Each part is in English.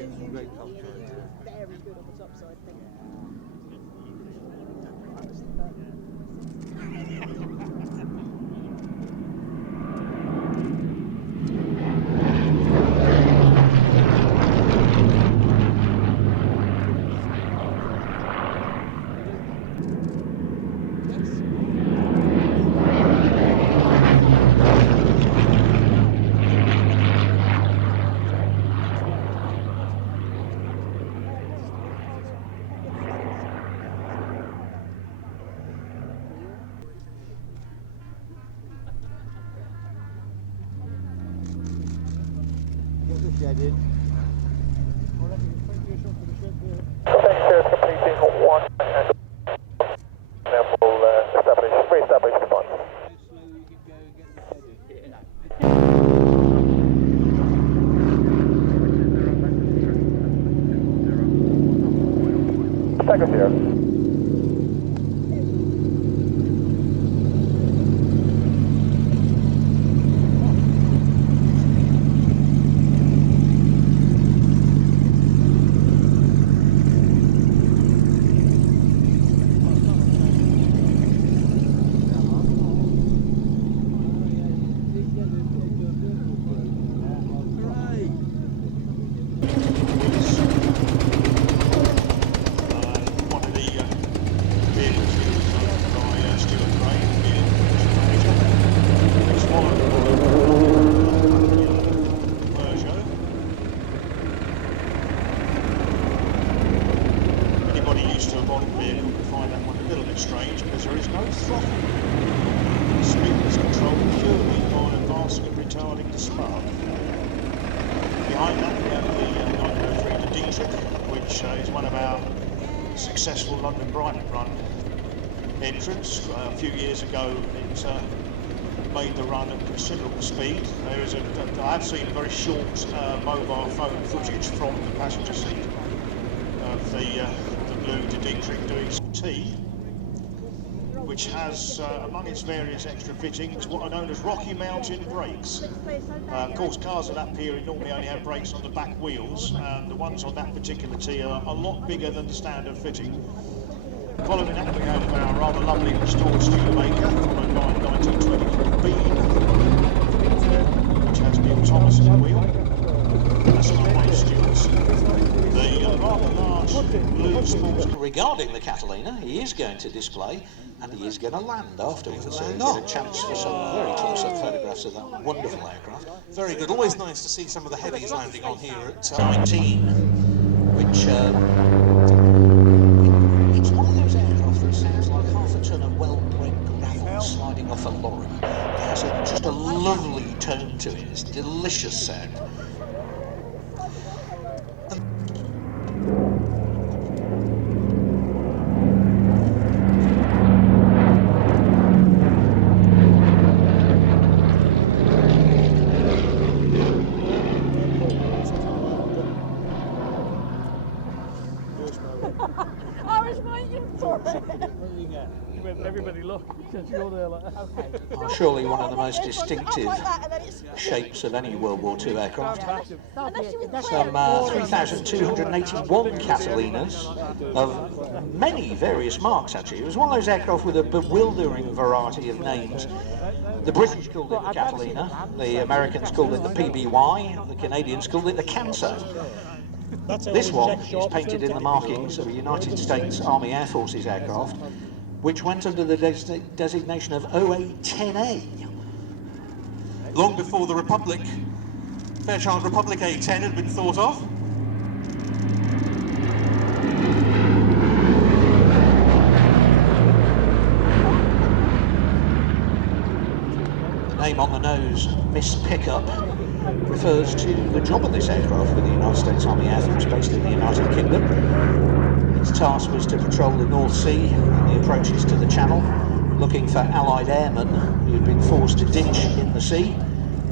get some great top side. Very good on the top side, I think. Get in. Completing 1 and then we'll re-establish the point. Tango 0. Successful London Brighton run entrance. A few years ago it made the run at considerable speed. There is I have seen a very short mobile phone footage from the passenger seat of the blue de Dietrich doing some tea, which has among its various extra fittings what are known as Rocky Mountain brakes. Of course, cars of that period normally only have brakes on the back wheels, and the ones on that particular T are a lot bigger than the standard fitting. Following that, we have our rather lovely restored Studebaker, followed by 1924 Beam, which has Neil Thomas at the wheel. That's my way Stewards. The rather large blue sports. Regarding the Catalina, he is going to display, and he is going to land afterwards, so you get a chance for some very close-up photographs of that wonderful aircraft. Very good. Always nice to see some of the heavies landing on here at 19, which it's one of those aircraft that sounds like half a ton of well-bred gravel sliding off a lorry. It has just a lovely tone to it. It's a delicious sound. Everybody look, because you're there like okay. Surely one of the most distinctive shapes of any World War II aircraft. Some 3,281 Catalinas of many various marks actually. It was one of those aircraft with a bewildering variety of names. The British called it the Catalina, the Americans called it the PBY, the Canadians called it the Cancer. This one is painted in the markings of a United States Army Air Forces aircraft, which went under the designation of OA-10A. long before the Republic, Fairchild Republic A10 had been thought of. The name on the nose, Miss Pickup, refers to the job of this aircraft with the United States Army Air Force based in the United Kingdom. Its task was to patrol the North Sea and the approaches to the Channel, looking for Allied airmen who had been forced to ditch in the sea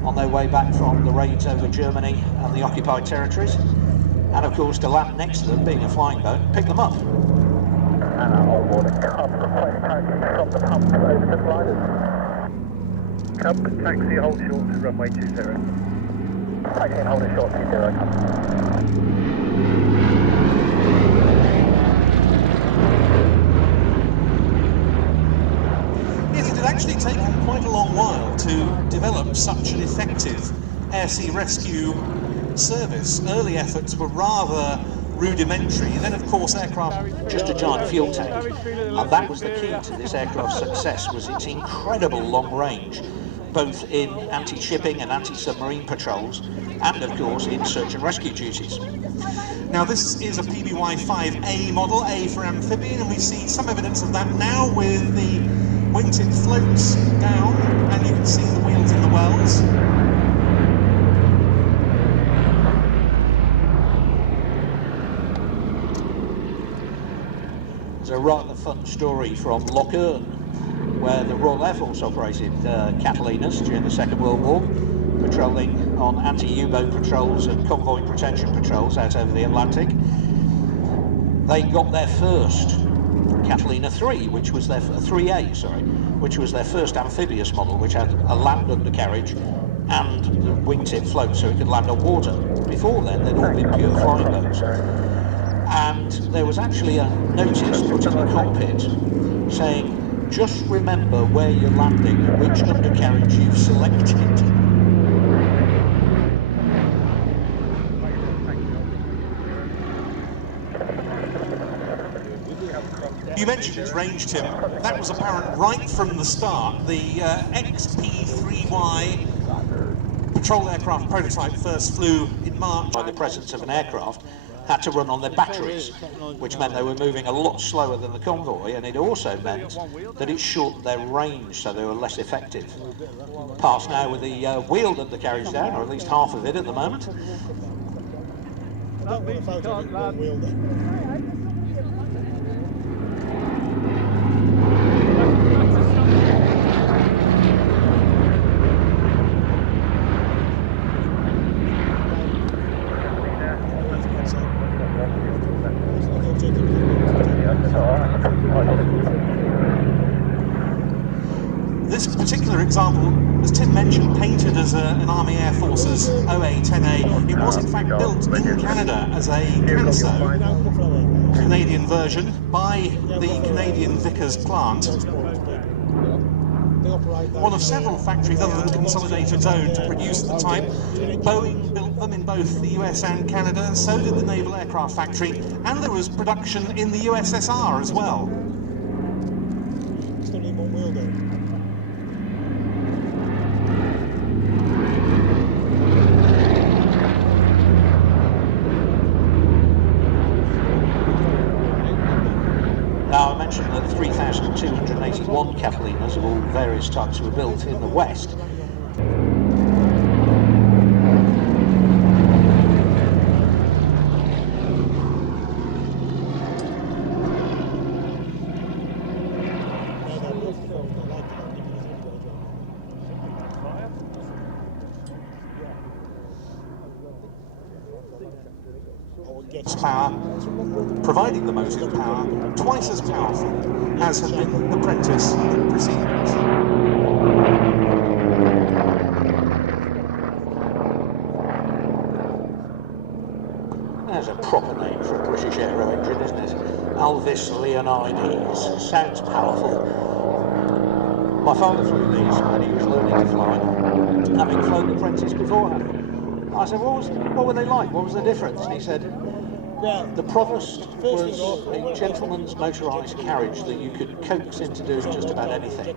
on their way back from the raids over Germany and the occupied territories, and of course to land next to them, being a flying boat, pick them up. And all board a Cub request taxi from the pump over to gliders. Cub taxi hold short to runway 20. Taxi and hold it short, 20. Yes, it had actually taken quite a long while to develop such an effective air-sea rescue service. Early efforts were rather rudimentary. Then, of course, aircraft... Just a giant fuel tank. And that was the key to this aircraft's success, was its incredible long range, both in anti-shipping and anti-submarine patrols, and of course in search and rescue duties. Now, this is a PBY 5A model, A for amphibian, and we see some evidence of that now with the wingtip floats down, and you can see the wheels in the wells. There's a rather fun story from Loch Earn, where the Royal Air Force operated Catalinas during the Second World War, patrolling on anti-U-boat patrols and convoy protection patrols out over the Atlantic. They got their first Catalina 3, which was their 3A, sorry, which was their first amphibious model, which had a land undercarriage and the wingtip float, so it could land on water. Before then, they'd all been pure flying boats. And there was actually a notice put in the cockpit saying, just remember where you're landing and which undercarriage you've selected. You mentioned its range, Tim. That was apparent right from the start. The XP-3Y patrol aircraft prototype first flew in March. By the presence of an aircraft, had to run on their batteries, which meant they were moving a lot slower than the convoy, and it also meant that it shortened their range, so they were less effective. Pass now with the wheeled undercarriage down, or at least half of it at the moment. That means you can't land. This particular example, as Tim mentioned, painted as an Army Air Force's OA-10A, it was in fact built in Canada as a Canso, Canadian version, by the Canadian Vickers plant. One of several factories other than Consolidated's own to produce the type. Boeing built them in both the US and Canada, so did the Naval Aircraft Factory, and there was production in the USSR as well. Still need one wheel though. Now, I mentioned that 3,281 Catalinas of all various types were built in the West. Power, providing the motive power, twice as powerful as had been the Prentice that preceded it. There's a proper name for a British aero engine, isn't it? Alvis Leonides. Sounds powerful. My father flew these when he was learning to fly, having flown the Prentice beforehand. I said, what were they like? What was the difference? And he said, the Provost was a gentleman's motorised carriage that you could coax into doing just about anything.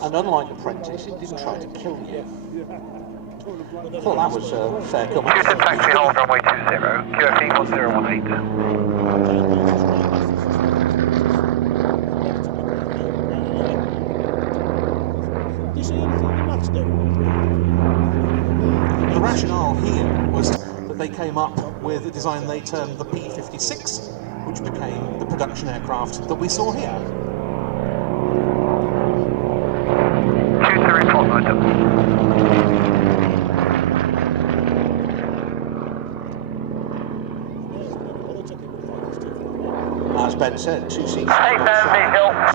And unlike the Prentice, it didn't try to kill you. I thought that was a fair comment. Houston taxi hold runway 20, QFE 1018. Do you see anything in Max do? The rationale here was that they came up with a design they termed the P-56, which became the production aircraft that we saw here. 20 report motor. As Ben said, 2 seats.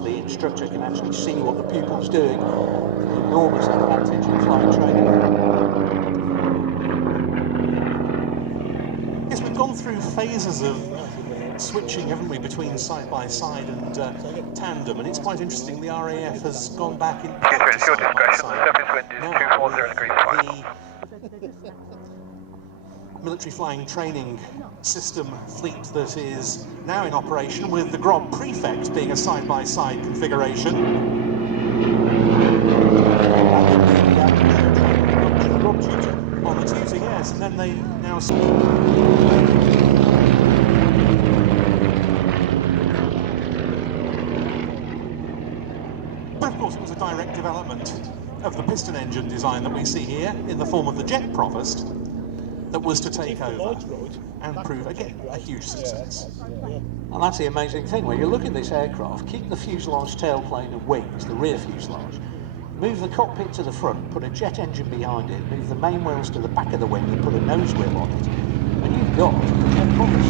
The instructor can actually see what the pupil's doing. An enormous advantage in flight training. through phases of switching, haven't we, between side-by-side and tandem, and it's quite interesting. The RAF has gone back in side-by-side. Now, the military flying training system fleet that is now in operation, with the Grob Prefect being a side-by-side configuration. Grob Tutor on the Tutor, yes, and then they now but of course it was a direct development of the piston engine design that we see here in the form of the jet Provost that was to take over and prove again a huge success. And that's the amazing thing, when you look at this aircraft, keep the fuselage, tailplane and wings, the rear fuselage, move the cockpit to the front, put a jet engine behind it, move the main wheels to the back of the wing and put a nose wheel on it, and you've got a jet Provost.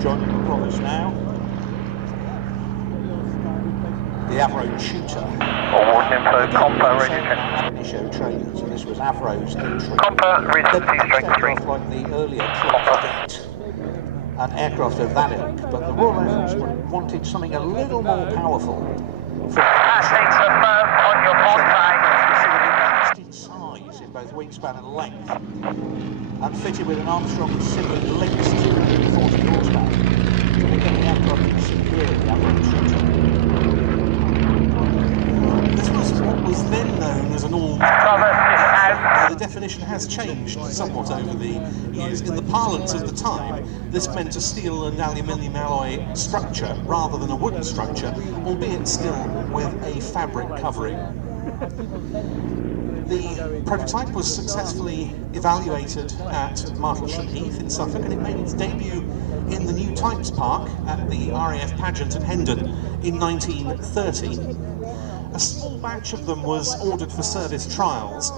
Joining the Provost now, the Avro Tutor. Show trainers, and this was Avro's entry. Aircraft like the earlier Clockgate, an aircraft of that ilk, but the Royal Air Force wanted something a little more powerful. In size in both wingspan and length, and fitted with an Armstrong Sibling Lynx 240 horsepower. So again, the aircraft is secure, the Avro Tutor. This was what was then known as an all. The definition has changed somewhat over the years. In the parlance of the time, this meant a steel and aluminium alloy structure rather than a wooden structure, albeit still with a fabric covering. The prototype was successfully evaluated at Martlet Heath in Suffolk, and it made its debut in the new Types Park at the RAF pageant at Hendon in 1930. A small batch of them was ordered for service trials,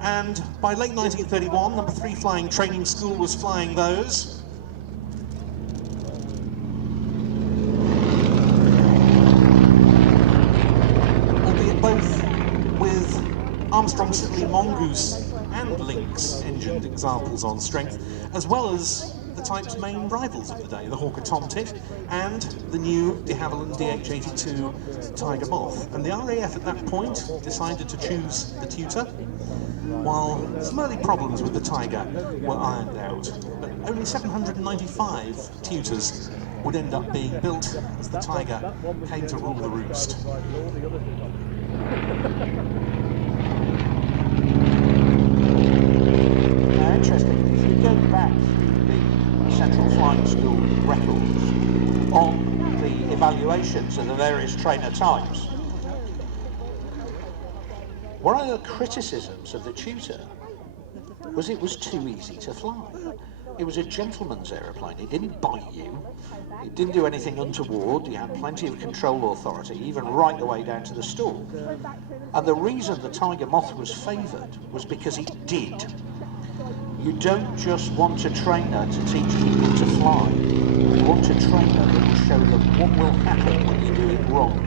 and by late 1931, number 3 Flying Training School was flying those. Albeit both with Armstrong Siddeley Mongoose and Lynx engined examples on strength, as well as the type's main rivals of the day, the Hawker Tomtit and the new de Havilland DH-82 Tiger Moth. And the RAF at that point decided to choose the Tutor, while some early problems with the Tiger were ironed out. But only 795 Tutors would end up being built as the Tiger came to rule the roost. Now, interesting, if you go back to the Central Flying School records on the evaluations of the various trainer types, one of the criticisms of the Tutor was it was too easy to fly. It was a gentleman's aeroplane. It didn't bite you. It didn't do anything untoward. You had plenty of control authority, even right the way down to the stall. And the reason the Tiger Moth was favoured was because it did. You don't just want a trainer to teach people to fly. You want a trainer that will show them what will happen when you do it wrong.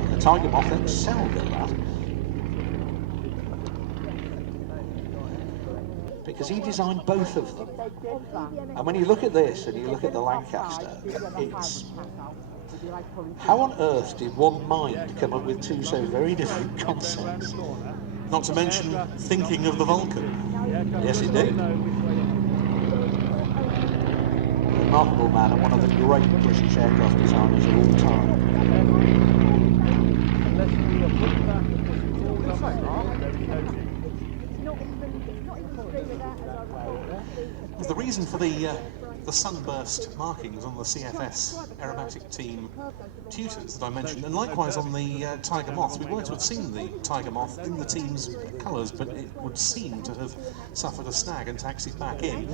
And the Tiger Moth excelled at that. Because he designed both of them. And when you look at this and you look at the Lancaster, it's... how on earth did one mind come up with two so very different concepts? Not to mention thinking of the Vulcan. Yes, indeed. Remarkable man and one of the great British aircraft designers of all time. The reason for the sunburst markings on the CFS aerobatic team Tutors that I mentioned, and likewise on the Tiger Moth. We were to have seen the Tiger Moth in the team's colours, but it would seem to have suffered a snag and taxied back in.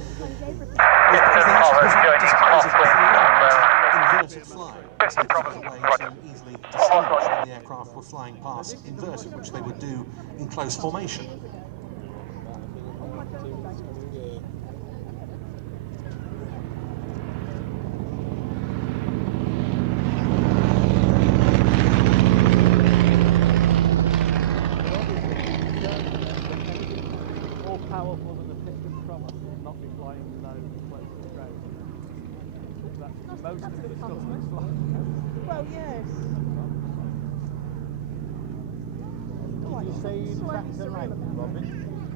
Inverted flying. This is a way to easily distinguish when the aircraft were flying past inverted, which they would do in close formation. awful than a piston prommer and not be flying low close to the ground. That's most of the stuff that's flying. Well, yes. Did you say you tracked the rank, Robin?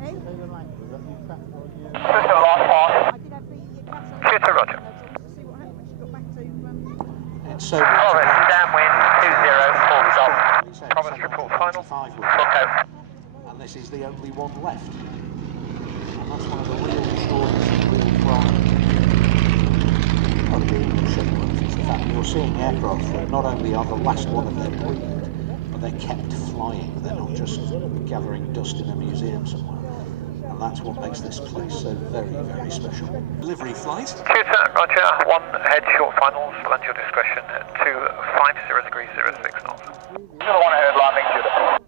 Hey? Did you say the rank was that you tracked on your... System last one. I did have the cats on. Tutor, roger. I wanted to see what happened when she got back to. It's so Provost, downwind 20, full stop. Provost, report final. Full code. and this is the only one left. And that's one of the real stories and real pride of being in Shuttleworth, is the fact that you're seeing aircraft that not only are the last one of their breed, but they're kept flying. They're not just gathering dust in a museum somewhere. And that's what makes this place so very, very special. Delivery flight. Tutor, roger. 1 head short finals, land your discretion. 250 degrees 06 knots. 1 head landing, Tutor.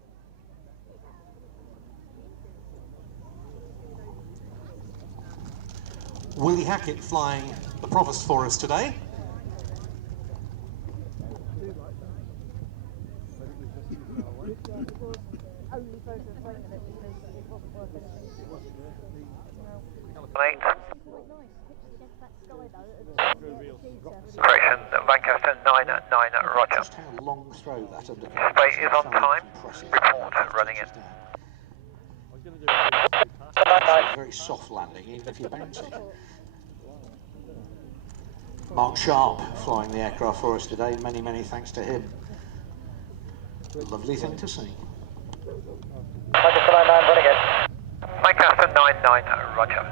Willie Hackett flying the Provost for us today. Only person playing it because it wasn't worth anything. Operation Lancaster 99, roger. Just how long throw that under Display is on time. Report running in. It's a very soft landing, even if you're bouncing. Mark Sharp flying the aircraft for us today. Many, many thanks to him. Lovely thing to see. Lancaster 99, running in. Lancaster 99, roger.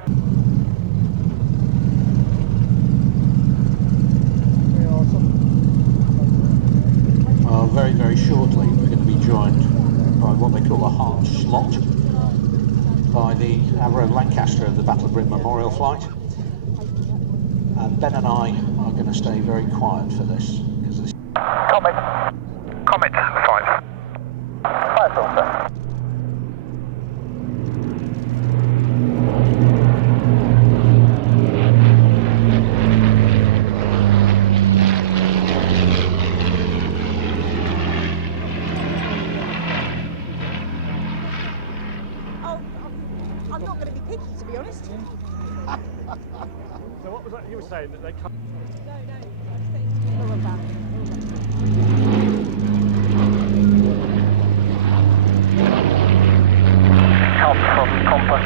Well, very, very shortly we're going to be joined by what they call a hard slot by the Avro Lancaster of the Battle of Britain Memorial Flight. And Ben and I are going to stay very quiet for this, because this... Comet 5. 5 sir. I'm not going to be picky, to be honest. So what was that you were saying, that they can't... Help from compass.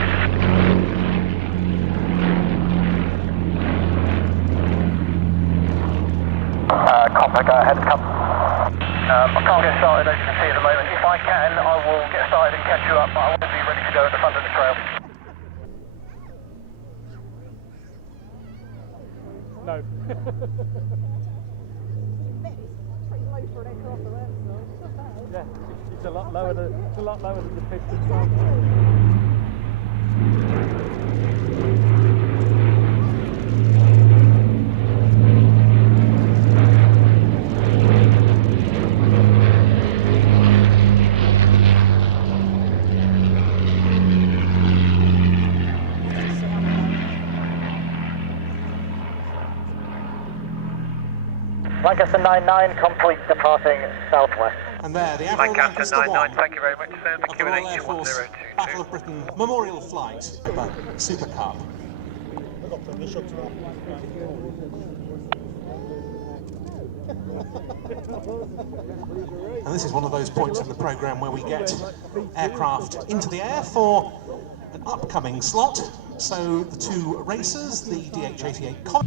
Compass, go ahead, come. I can't get started as you can see at the moment. If I can, I will get started and catch you up, but I won't be ready to go at the front of the trail. No. Pretty low for an aircraft around, so it's not bad. Yeah, it's a lot lower than the piston front. Lancaster 99, complete departing southwest. And there, the Avro Lancaster 99, 1 thank you very much, sir. The of the Royal Air Force 1022. Battle of Britain Memorial Flight, Super Cup. And this is one of those points in the programme where we get aircraft into the air for an upcoming slot. So the two racers, the DH-88 Comet.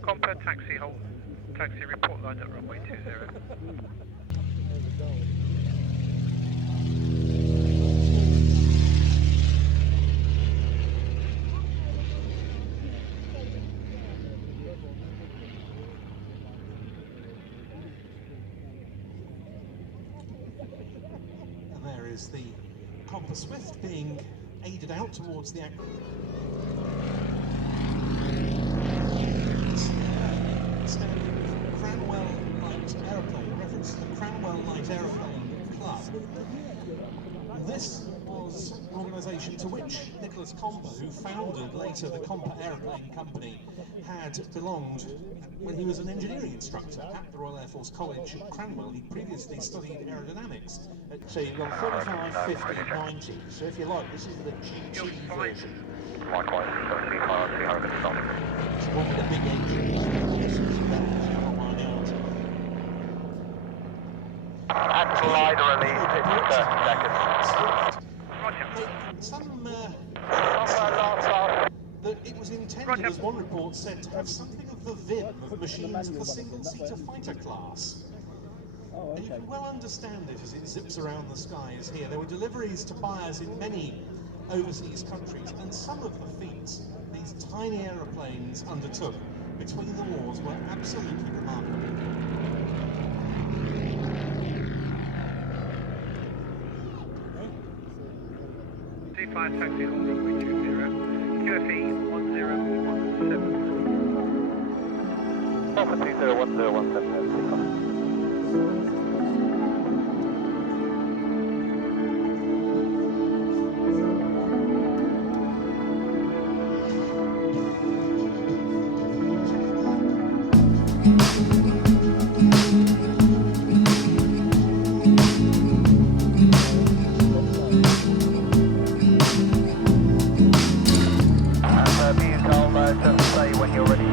Compa taxi, hold. Taxi report line at runway 20. And there is the Compa Swift being aided out towards the Cranwell Light Aeroplane, reference to the Cranwell Light Aeroplane Club. This was was an organisation to which Nicholas Comper, who founded later the Comper Aeroplane Company, had belonged when he was an engineering instructor at the Royal Air Force College at Cranwell. He previously studied aerodynamics. So you've got 35, 50, 90. So if you like, this is the GT version. Likewise, 17 miles, see how it gets started. It's the one with the big engines. Yes, it's about 1 yards. And glider release in 30 seconds. Some Last. that it was intended, as one report said, to have something of the vim of machines of the single-seater fighter class. And you can well understand it as it zips around the skies here. There were deliveries to buyers in many overseas countries, and some of the feats these tiny aeroplanes undertook between the wars were absolutely remarkable. Seafire taxi on runway 20, QFE 1017. Alpha 201017, Seafire. Just say when you're ready.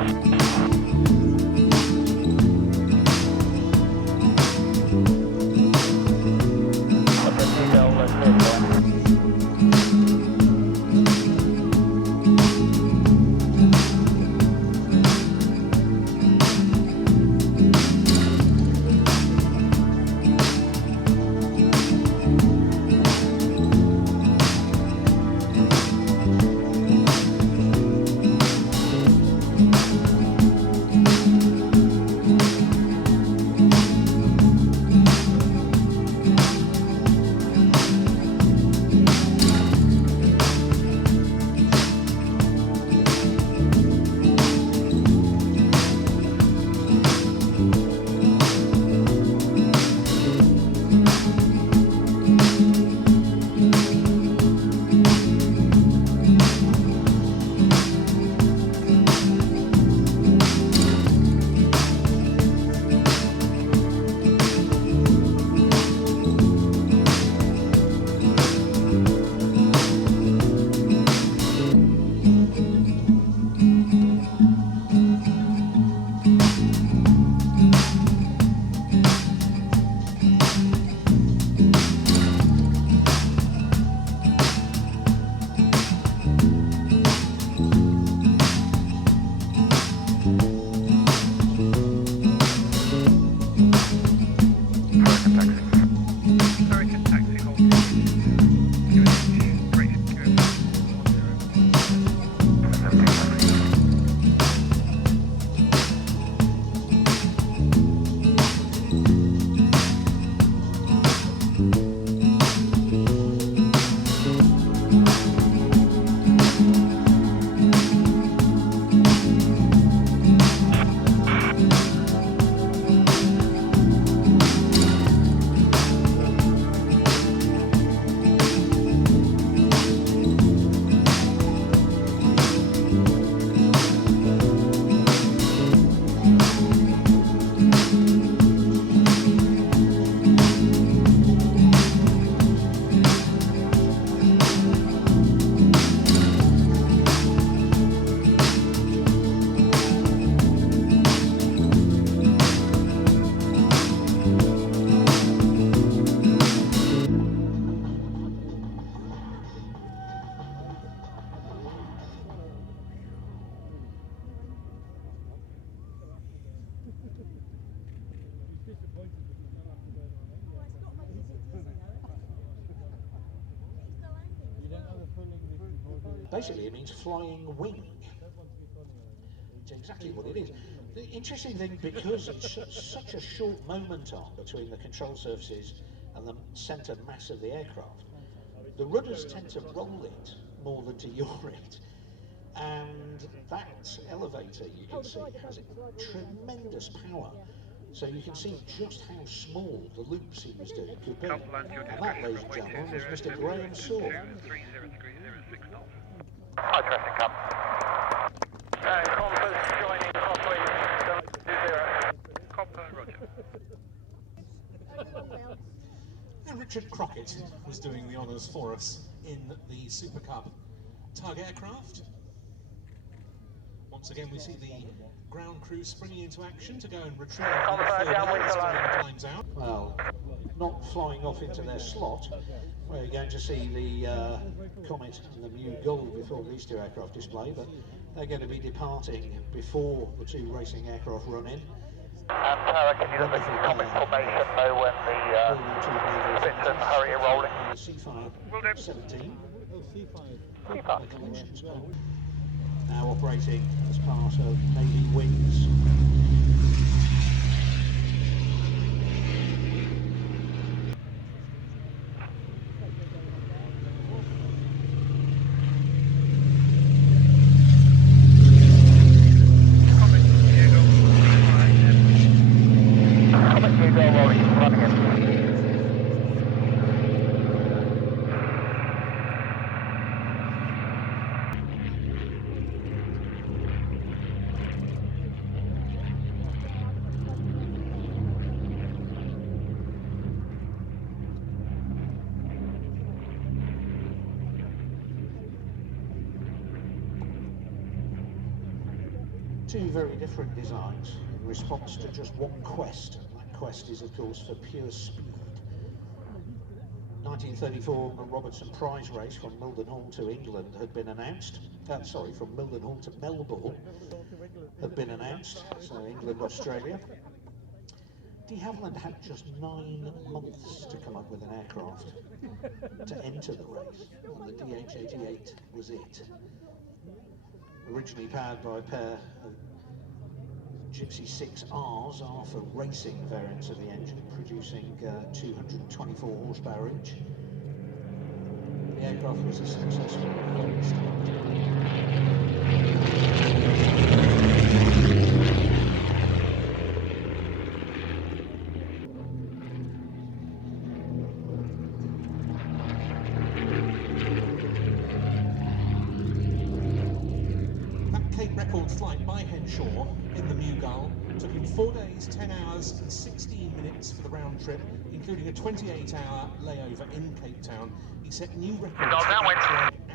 Basically, it means flying wing. It's exactly what it is. The interesting thing, because it's such a short moment arm between the control surfaces and the centre mass of the aircraft, the rudders tend to roll it more than to yaw it. And that elevator, you can see, has tremendous power. So you can see just how small the loops he was doing could be. And that, ladies and gentlemen, was Mr. Graham Saw. High cresting come. And compass joining crosswind 0. Copper, roger. And Richard Crockett was doing the honours for us in the Super Cub tug aircraft. Once again we see the ground crew springing into action to go and retrieve times out. Well, not flying off into their slot. We're going to see the Comet and the Mew Gull before these two aircraft display, but they're going to be departing before the two racing aircraft run in. Tara, can you let the Comet formation know when the bits and hurry are rolling? Seafire 17. Seafire. Now operating as part of Navy Wings. Two very different designs in response to just one quest. That quest is, of course, for pure speed. 1934 MacRobertson Prize Race from Mildenhall to England had been announced. From Mildenhall to Melbourne had been announced. So England, Australia. De Havilland had just 9 months to come up with an aircraft to enter the race. And the DH-88 was it. Originally powered by a pair of Gypsy 6Rs, are for racing variants of the engine, producing 224 horsepower each. The aircraft was a successful launch. Record flight by Henshaw in the Mew Gull took him 4 days, 10 hours and 16 minutes for the round trip, including a 28-hour layover in Cape Town. He set new records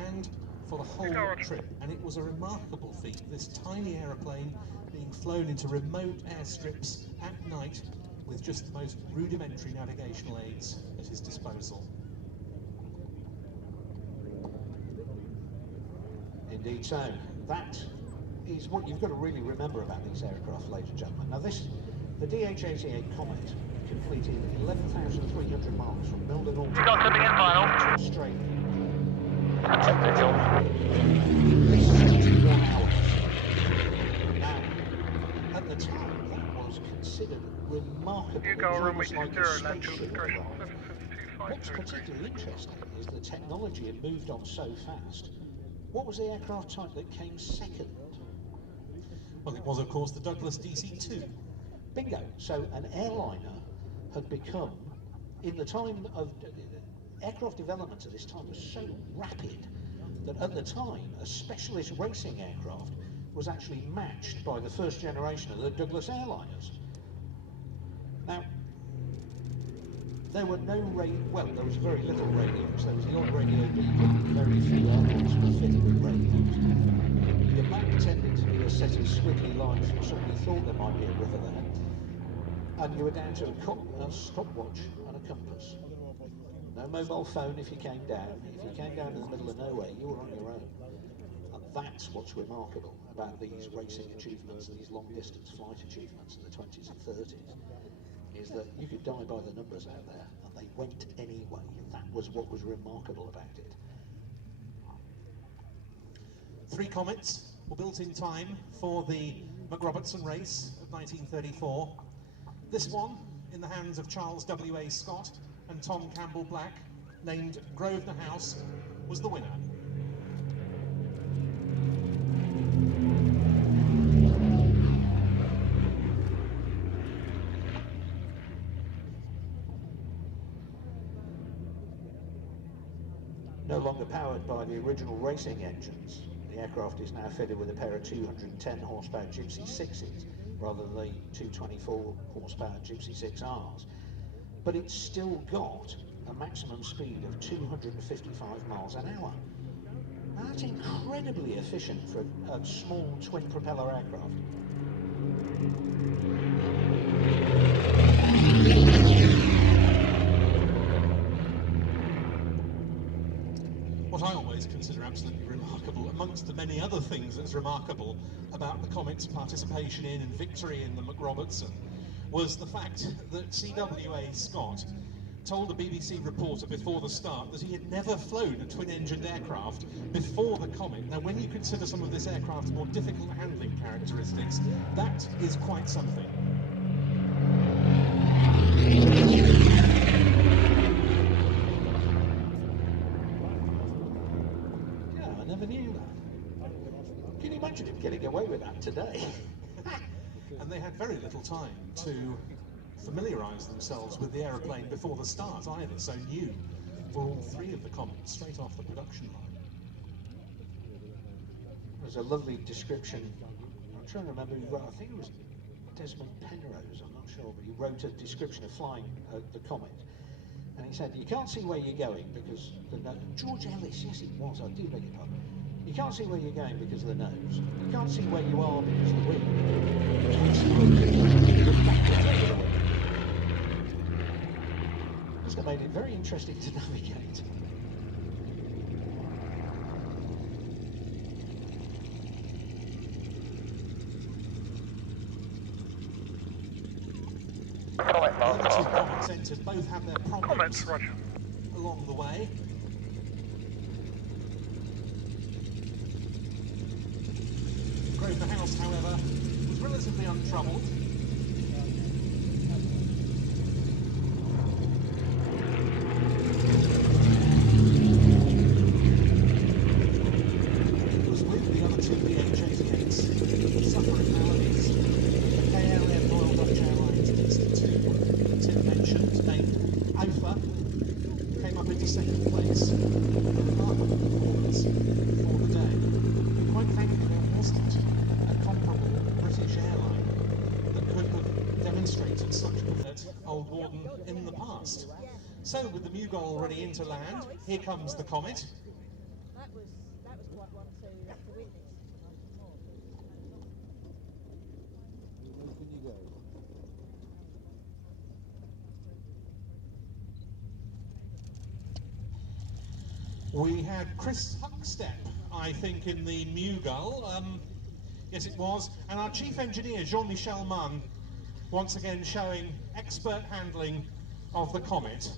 and for the whole trip, and it was a remarkable feat, this tiny aeroplane being flown into remote airstrips at night with just the most rudimentary navigational aids at his disposal. Indeed so. That is what you've got to really remember about these aircraft, ladies and gentlemen. Now the DH-88 Comet completed 11,300 miles from Mildenhall to Australia. 71 hours. Now, at the time, that was considered remarkable. It was almost like a spaceship. What's particularly interesting is the technology had moved on so fast. What was the aircraft type that came second? Well, it was, of course, the Douglas DC-2. Bingo. So an airliner had become, in the time of aircraft development at this time was so rapid that at the time a specialist racing aircraft was actually matched by the first generation of the Douglas airliners. Now, there were no there was very little radios. There was the odd radio beacon, very few airlines were fitted with radios. Your map tended to be a set of squiggly lines from somebody thought there might be a river there. And you were down to a stopwatch and a compass. No mobile phone if you came down. If you came down in the middle of nowhere, you were on your own. And that's what's remarkable about these racing achievements, these long-distance flight achievements in the 20s and 30s. Is that you could die by the numbers out there, and they went anyway. That was what was remarkable about it. 3 Comets were built in time for the MacRobertson Race of 1934. This one, in the hands of Charles W.A. Scott and Tom Campbell Black, named Grosvenor House, was the winner. No longer powered by the original racing engines, the aircraft is now fitted with a pair of 210 horsepower Gypsy 6s rather than the 224 horsepower Gypsy 6Rs. But it's still got a maximum speed of 255 miles an hour. Now that's incredibly efficient for a small twin propeller aircraft. What I always consider absolutely remarkable, amongst the many other things that's remarkable about the Comet's participation in and victory in the MacRobertson, was the fact that CWA Scott told a BBC reporter before the start that he had never flown a twin-engined aircraft before the Comet. Now, when you consider some of this aircraft's more difficult handling characteristics, that is quite something. Yeah, I never knew that. Can you imagine him getting away with that today? And they had very little time to familiarise themselves with the aeroplane before the start either, so new for all three of the Comets straight off the production line. There's a lovely description. I'm trying to remember who wrote, I think it was Desmond Penrose, I'm not sure, but he wrote a description of flying the Comet. And he said, you can't see where you're going because the nose. George Ellis, yes it was, I do beg your pardon. You can't see where you're going because of the nose. You can't see where you are because of the wind. You can't see where you're going because of the wind. Must have made it very interesting to navigate. The two Comet centres both have their problems along the way. Grosvenor House, however, was relatively untroubled. It was with the other two BH-88s suffering maladies. The KLM Royal Dutch Airlines DC-2, Tim mentioned, named Alpha, came up into second place. A remarkable performance for the day. Quite frankly, there wasn't a comparable British airline that could have demonstrated such at Old Warden in the past. So, with the Mugol already into land, here comes the Comet. That was quite one to witness. We had Chris Huckstep, I think, in the Mugol. Yes, it was. And our chief engineer, Jean-Michel Munn, once again showing expert handling of the Comet.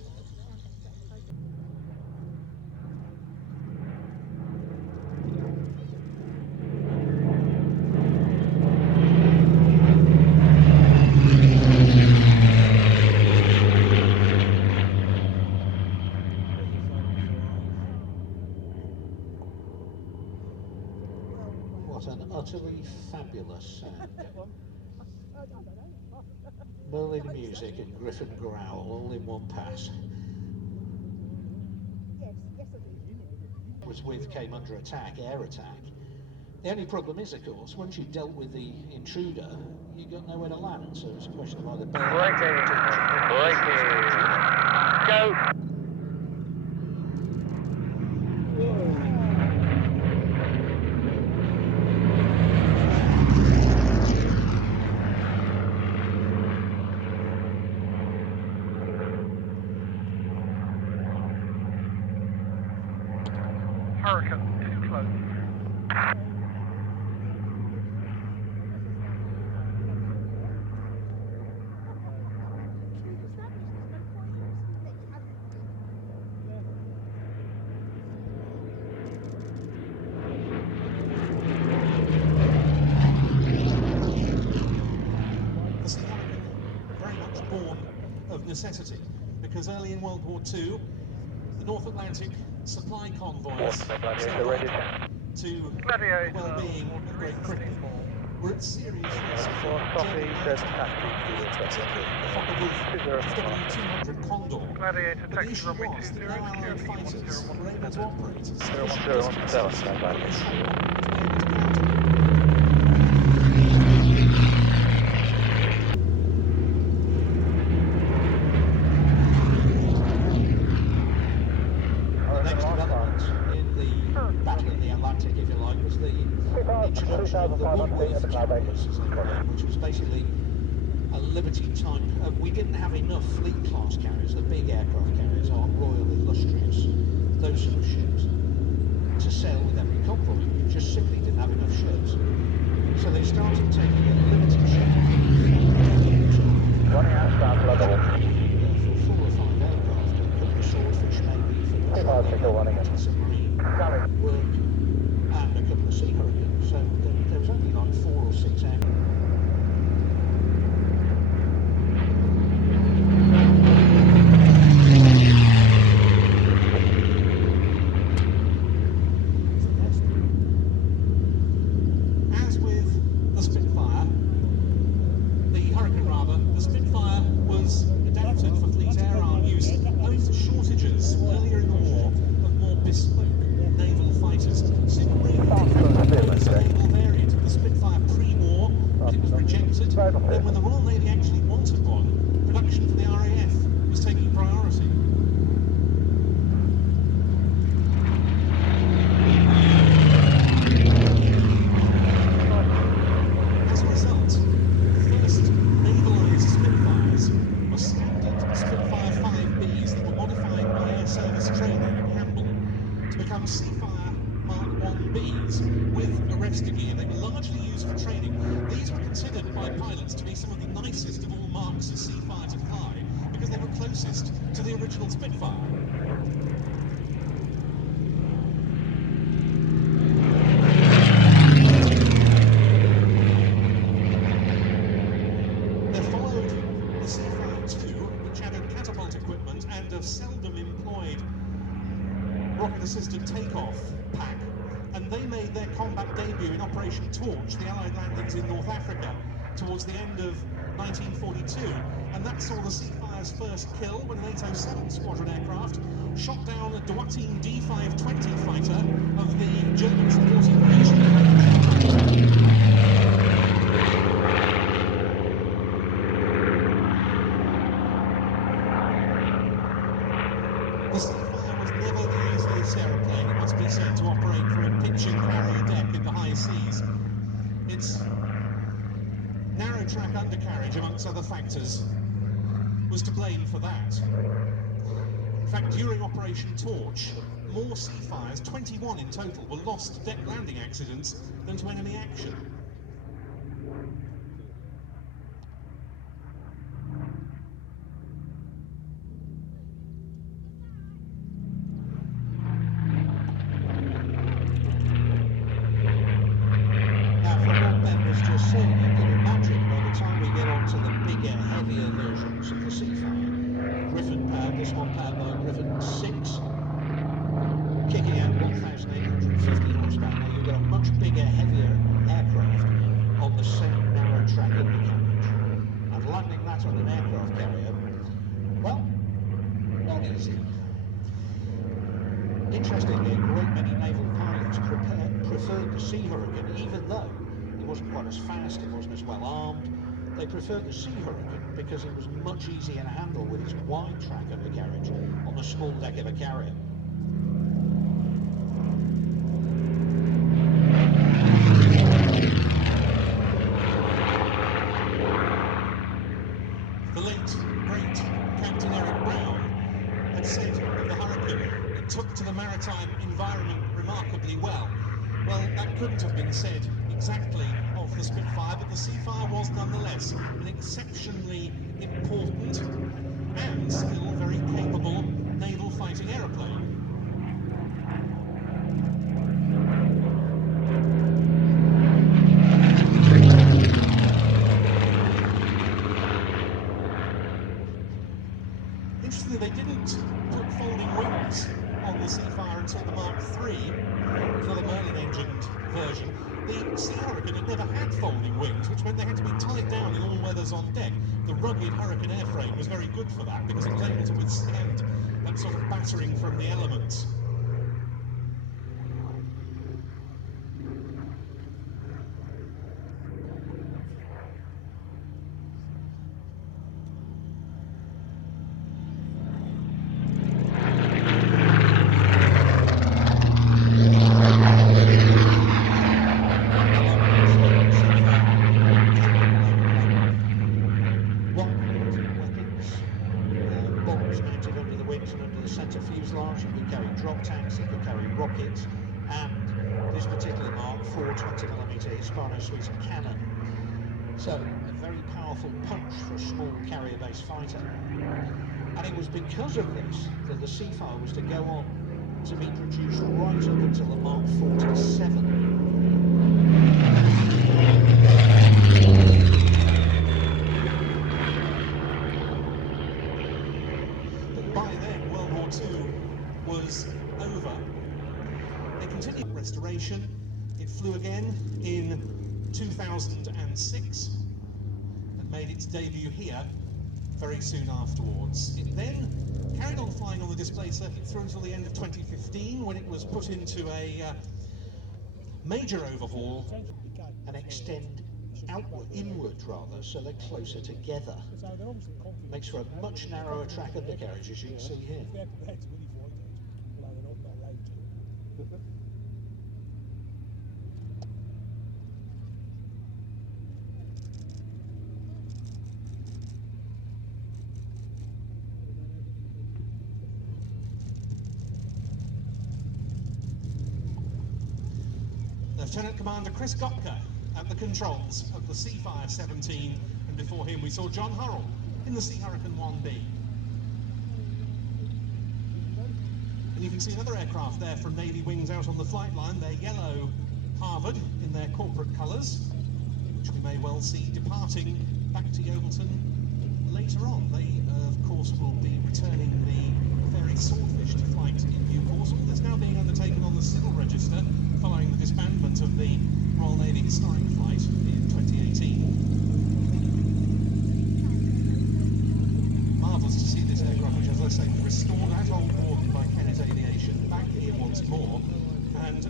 What an utterly fabulous sound. Merlin music and Griffin growl all in one pass. Yes, I do. Was with came under attack, air attack. The only problem is, of course, once you've dealt with the intruder, you've got nowhere to land, so it's a question of either Go! Hurricane is close. This is very much born of necessity, because early in World War II, the North Atlantic supply convoys to the well-being of Great Britain were at serious risk of German maritime, particularly the Focke-Wulf W200 Condor Gladiator, But the taxi issue runway was that 20, no Allied fighters were able to operate at sufficient 010, distances stand by. to be able to counter them. The next development in the Battle of the Atlantic, if you like, was the introduction of the Shuttleworth carriers, as they call it, which was basically a Liberty type. We didn't have enough fleet class carriers, the big aircraft carriers, our Royal Illustrious, those sort of ships, to sail with every convoy. We just simply didn't have enough ships. So they started taking a Liberty ship Running out, start level. for 4 or 5 aircraft, and a couple of Swordfish maybe for the submarine work, and a couple of Sea Hurricanes. So there was only like 4 or 6 aircraft. As with the Spitfire, the Hurricane rather, the Spitfire was adapted for fleet air arm use owing to shortages earlier in the war of more bespoke naval fighters. Seamarine was a naval variant of the Spitfire pre-war, but it was rejected. Then when the Royal Navy actually wanted one, production for the RAF was taking priority. As a result, the first naval-owned Spitfires were standard Spitfire 5Bs that were modified by air service training in Hamble to become Seafire Mark 1Bs with arrestor gear. They were largely used for training. These were considered by pilots to be some of the nicest of all marks of Seafire to fly because they were closest to the original Spitfire. There followed the Seafire 2, which added catapult equipment and a seldom employed rocket-assisted takeoff pack, and they made their combat debut in Operation Torch, the Allied landings in North Africa, towards the end of 1942, and that saw the Seafire's first kill when an 807 squadron aircraft shot down a Duatin D520 fighter of the German supporting division. The Seafire was never the easiest aeroplane, it must be said, to operate from a pitch and carrier deck in the high seas. Its narrow track undercarriage, amongst other factors, was to blame for that. In fact, during Operation Torch, more Seafires, 21 in total, were lost to deck landing accidents than to enemy action. Now, from what Ben was just saying, you can imagine by the time we get on to the bigger, heavier versions of the Seafire, Griffin powered, this one powered by Griffin 6, kicking out 1,850 horsepower. Now you've got a much bigger, heavier aircraft on the same narrow track undercarriage, and landing that on an aircraft carrier, well, not easy. Interestingly, a great many naval pilots preferred the Sea Hurricane, even though it wasn't quite as fast, it wasn't as well armed. They preferred the Sea Hurricane because it was much easier to handle with its wide track undercarriage on the small deck of a carrier. The late, great Captain Eric Brown had said of the Hurricane, it took to the maritime environment remarkably well. Well, that couldn't have been said exactly of the Spitfire, but the Seafire was nonetheless an exceptionally important and still very capable naval fighting aeroplane. Interestingly, they didn't put folding wings on the Seafire until the Mark III, another Merlin-engined version, the Sea Hurricane had never had folding wings, which meant they had to be tied down in all weathers on deck. The rugged Hurricane airframe was very good for that because it was able to withstand that sort of battering from the elements. Spartan cannon. So, a very powerful punch for a small carrier-based fighter. And it was because of this that the Seafire was to go on to be produced right up until the Mark 47. But by then, World War II was over. They continued restoration. It flew again in 2006 and made its debut here very soon afterwards. It then carried on flying on the display circuit through until the end of 2015, when it was put into a major overhaul and extend outward, inward rather, so they're closer together. Makes for a much narrower track undercarriage, as you can see here. Lieutenant Commander Chris Gopka at the controls of the Seafire 17, and before him we saw John Hurrell in the Sea Hurricane 1B. And you can see another aircraft there from Navy Wings out on the flight line. They're yellow Harvard in their corporate colours, which we may well see departing back to Yeovilton later on. They, of course, will be returning the Fairy Swordfish to flight in due course. All this now being undertaken on the civil register following the disbandment of the Royal Navy historic flight in 2018. Marvellous to see this aircraft, which, as I say, was restored at Old Warden by Kennett Aviation, back here once more, and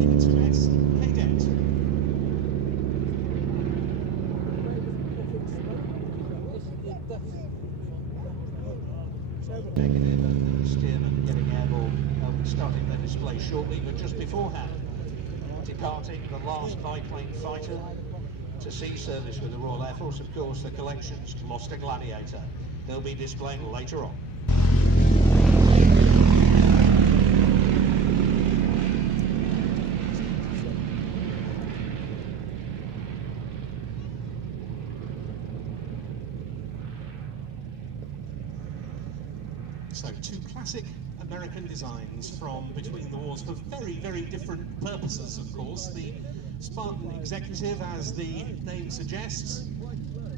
into S Cadet. Negative and Stearman getting airborne, starting their display shortly, but just beforehand, departing the last biplane fighter to sea service with the Royal Air Force, of course, the collection's Gloster Gladiator. They'll be displaying later on. So, two classic American designs from between the wars for very, very different purposes, of course. The Spartan Executive, as the name suggests,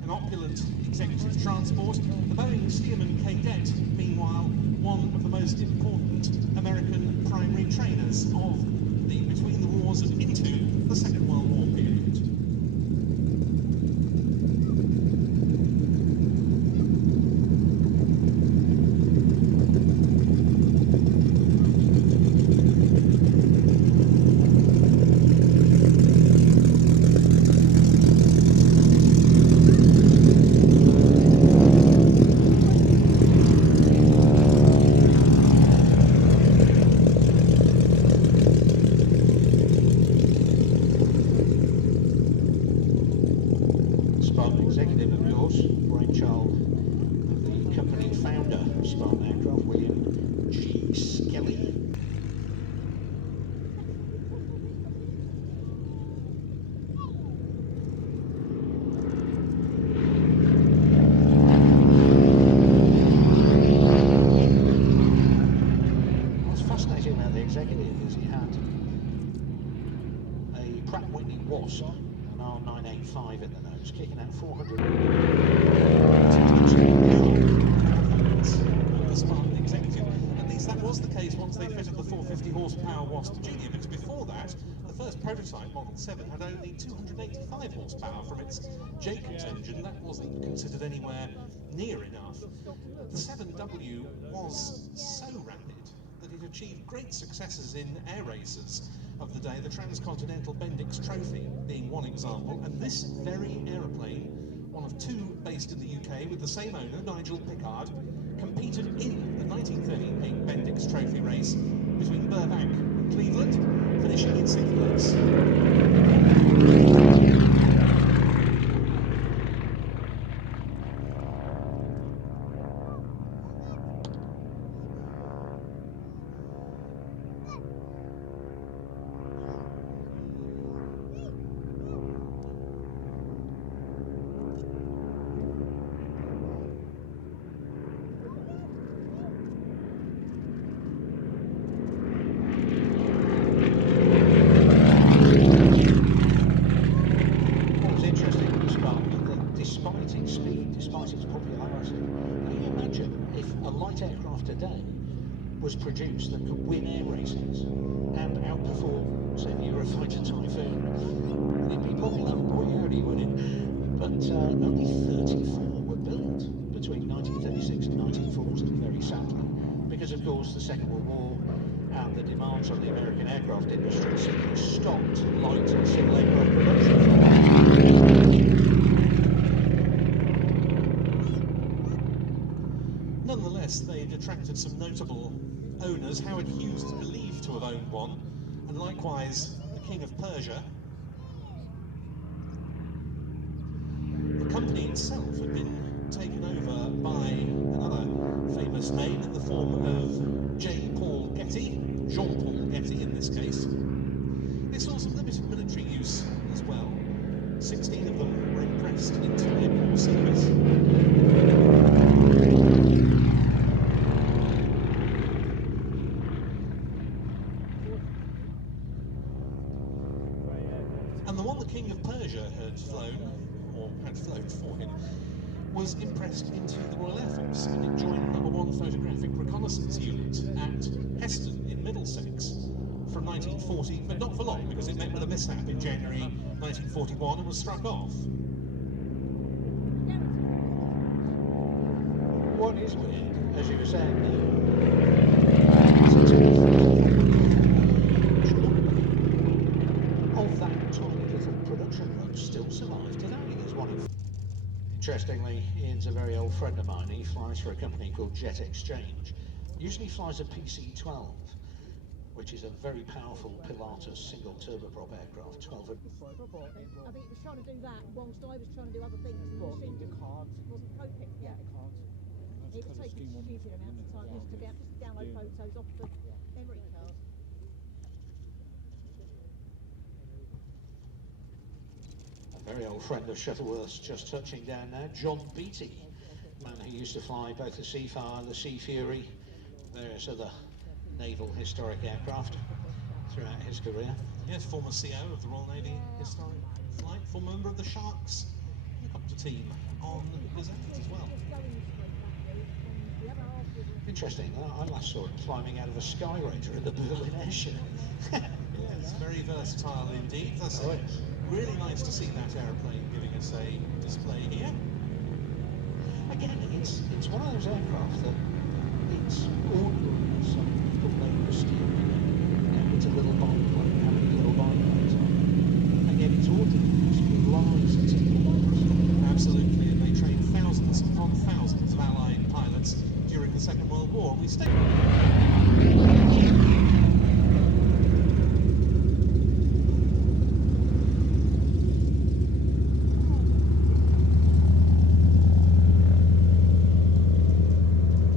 an opulent executive transport. The Boeing Stearman Cadet, meanwhile, one of the most important American primary trainers of the between the wars and into the Second World War period. case once they fitted the 450 horsepower Wasp Junior, because before that, the first prototype, Model 7, had only 285 horsepower from its Jacobs engine. That wasn't considered anywhere near enough. The 7W was so rapid that it achieved great successes in air races of the day, the Transcontinental Bendix Trophy being one example, and this very aeroplane, one of two based in the UK with the same owner, Nigel Pickard, competed in the 1938 Bendix Trophy race between Burbank and Cleveland, finishing in 6th place. Was produced that could win air races and outperform, say, the Eurofighter Typhoon. It'd be popular, boy howdy, wouldn't it? But only 34 were built between 1936 and 1940, very sadly, because of course the Second World War and the demands on the American aircraft industry simply stopped light and civil aircraft production. Nonetheless, they'd attracted some notable owners. Howard Hughes is believed to have owned one, and likewise the King of Persia. The company itself had been taken over by another famous name in the form of J. Paul Getty, Jean Paul Getty in this case. They saw some limited military use as well. 16 of them were impressed into airport service. And the one the King of Persia had flown, or had flown for him, was impressed into the Royal Air Force, and it joined the No. 1 Photographic Reconnaissance Unit at Heston in Middlesex from 1940, but not for long, because it met with a mishap in January 1941 and was struck off. What is weird, as you were saying, of that tiny little production run still survive today. There's one of, interestingly, Ian's a very old friend of mine. He flies for a company called Jet Exchange. Usually flies a PC-12, which is a very powerful Pilatus single turboprop aircraft. 12. I think it was trying to do that whilst I was trying to do other things. And Well, the machine it can't. wasn't coping. Yeah, it can't. It would take a stupid amount of time just to be able to download photos off the memory card. A very old friend of Shuttleworth's just touching down now, John Beattie, man who used to fly both the Seafire, the Sea Fury, various other naval historic aircraft throughout his career. Yes, former CO of the Royal Navy Historic Flight, former member of the Sharks helicopter team on Gazette as well. Interesting, I last saw him climbing out of a Skyraider at the Berlin Airshow. Yes, very versatile indeed. That's really nice to see that aeroplane giving us a display here. Again, it's one of those aircraft that it's ordinary. Some people name the Stearman. It's a little biplane. How many little biplanes are there? Again, it's ordinary. It lies, it's enormous. Absolutely, and they trained thousands upon thousands of Allied pilots during the Second World War. We stayed.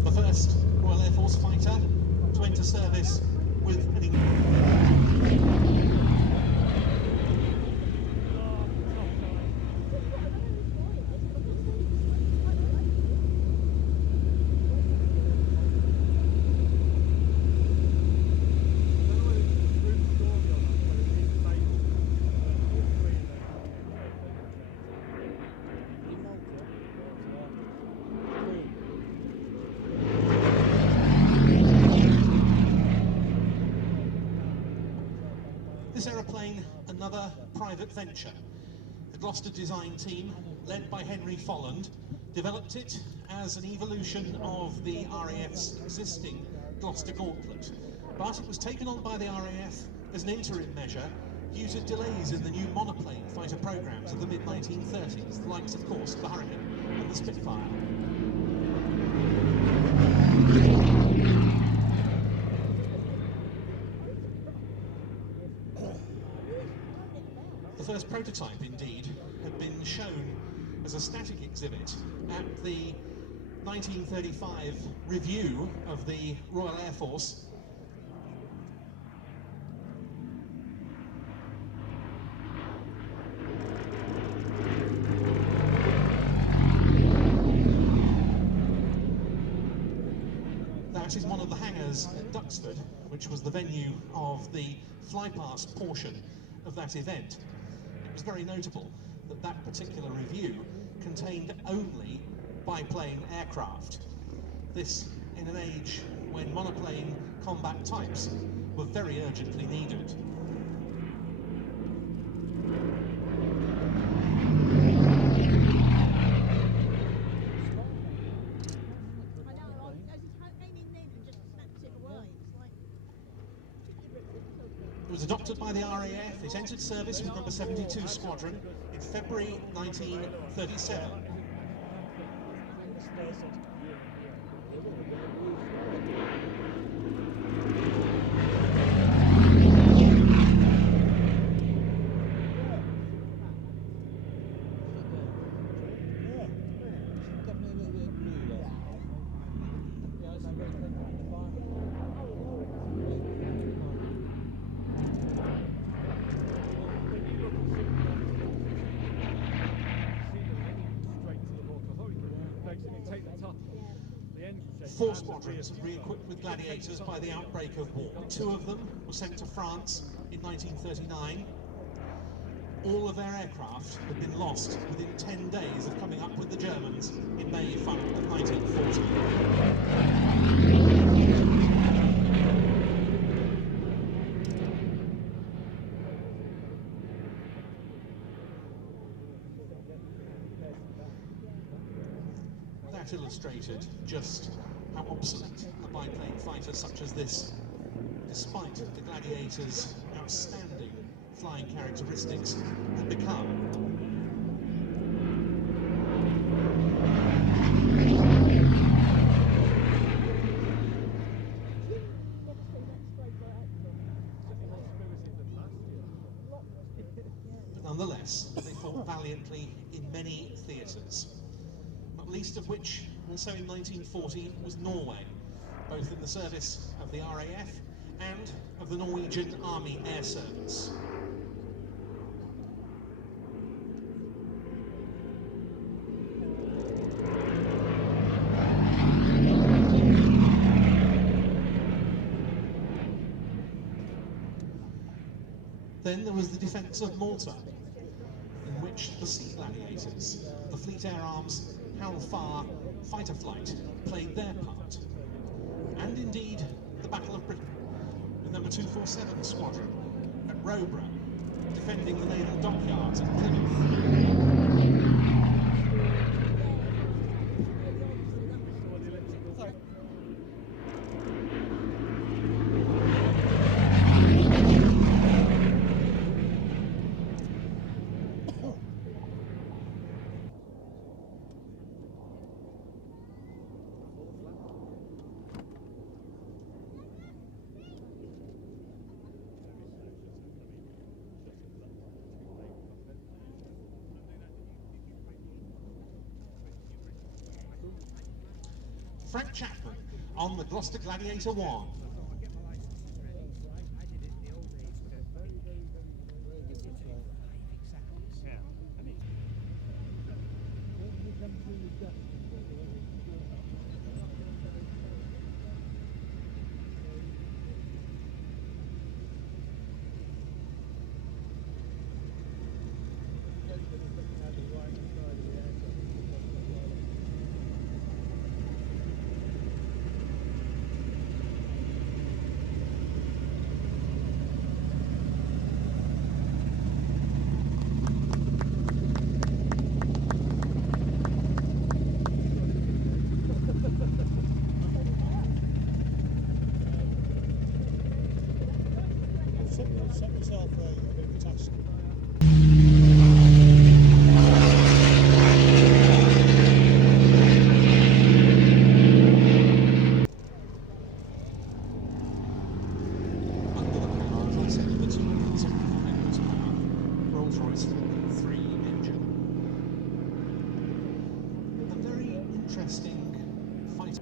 The first Royal Air Force fighter to enter service with an aeroplane another private venture. The Gloster design team, led by Henry Folland, developed it as an evolution of the RAF's existing Gloster Gauntlet, but it was taken on by the RAF as an interim measure due to delays in the new monoplane fighter programs of the mid-1930s, the likes, of course, of the Hurricane and the Spitfire. The first prototype, indeed, had been shown as a static exhibit at the 1935 review of the Royal Air Force. That is one of the hangars at Duxford, which was the venue of the flypast portion of that event. It was very notable that that particular review contained only biplane aircraft. This in an age when monoplane combat types were very urgently needed. It was adopted by the RAF. It entered service with number 72 Squadron in February 1937. Four squadrons were re-equipped with Gladiators by the outbreak of war. Two of them were sent to France in 1939. All of their aircraft had been lost within 10 days of coming up with the Germans in May of 1940. That illustrated just how obsolete a biplane fighter such as this, despite the Gladiator's outstanding flying characteristics, had become. But nonetheless, they fought valiantly in many theatres, not least of which, also in 1940, was Norway, both in the service of the RAF and of the Norwegian Army Air Service. Then there was the defence of Malta, in which the Sea Gladiators, the Fleet Air Arms Hal fighter flight, played their part. And indeed, the Battle of Britain, with number 247 Squadron at Roborough, defending the naval dockyards at Plymouth. Frank Chapman on the Gloster Gladiator 1. Set yourself a bit of a task. Rolls-Royce 3 engine. A very interesting fighter.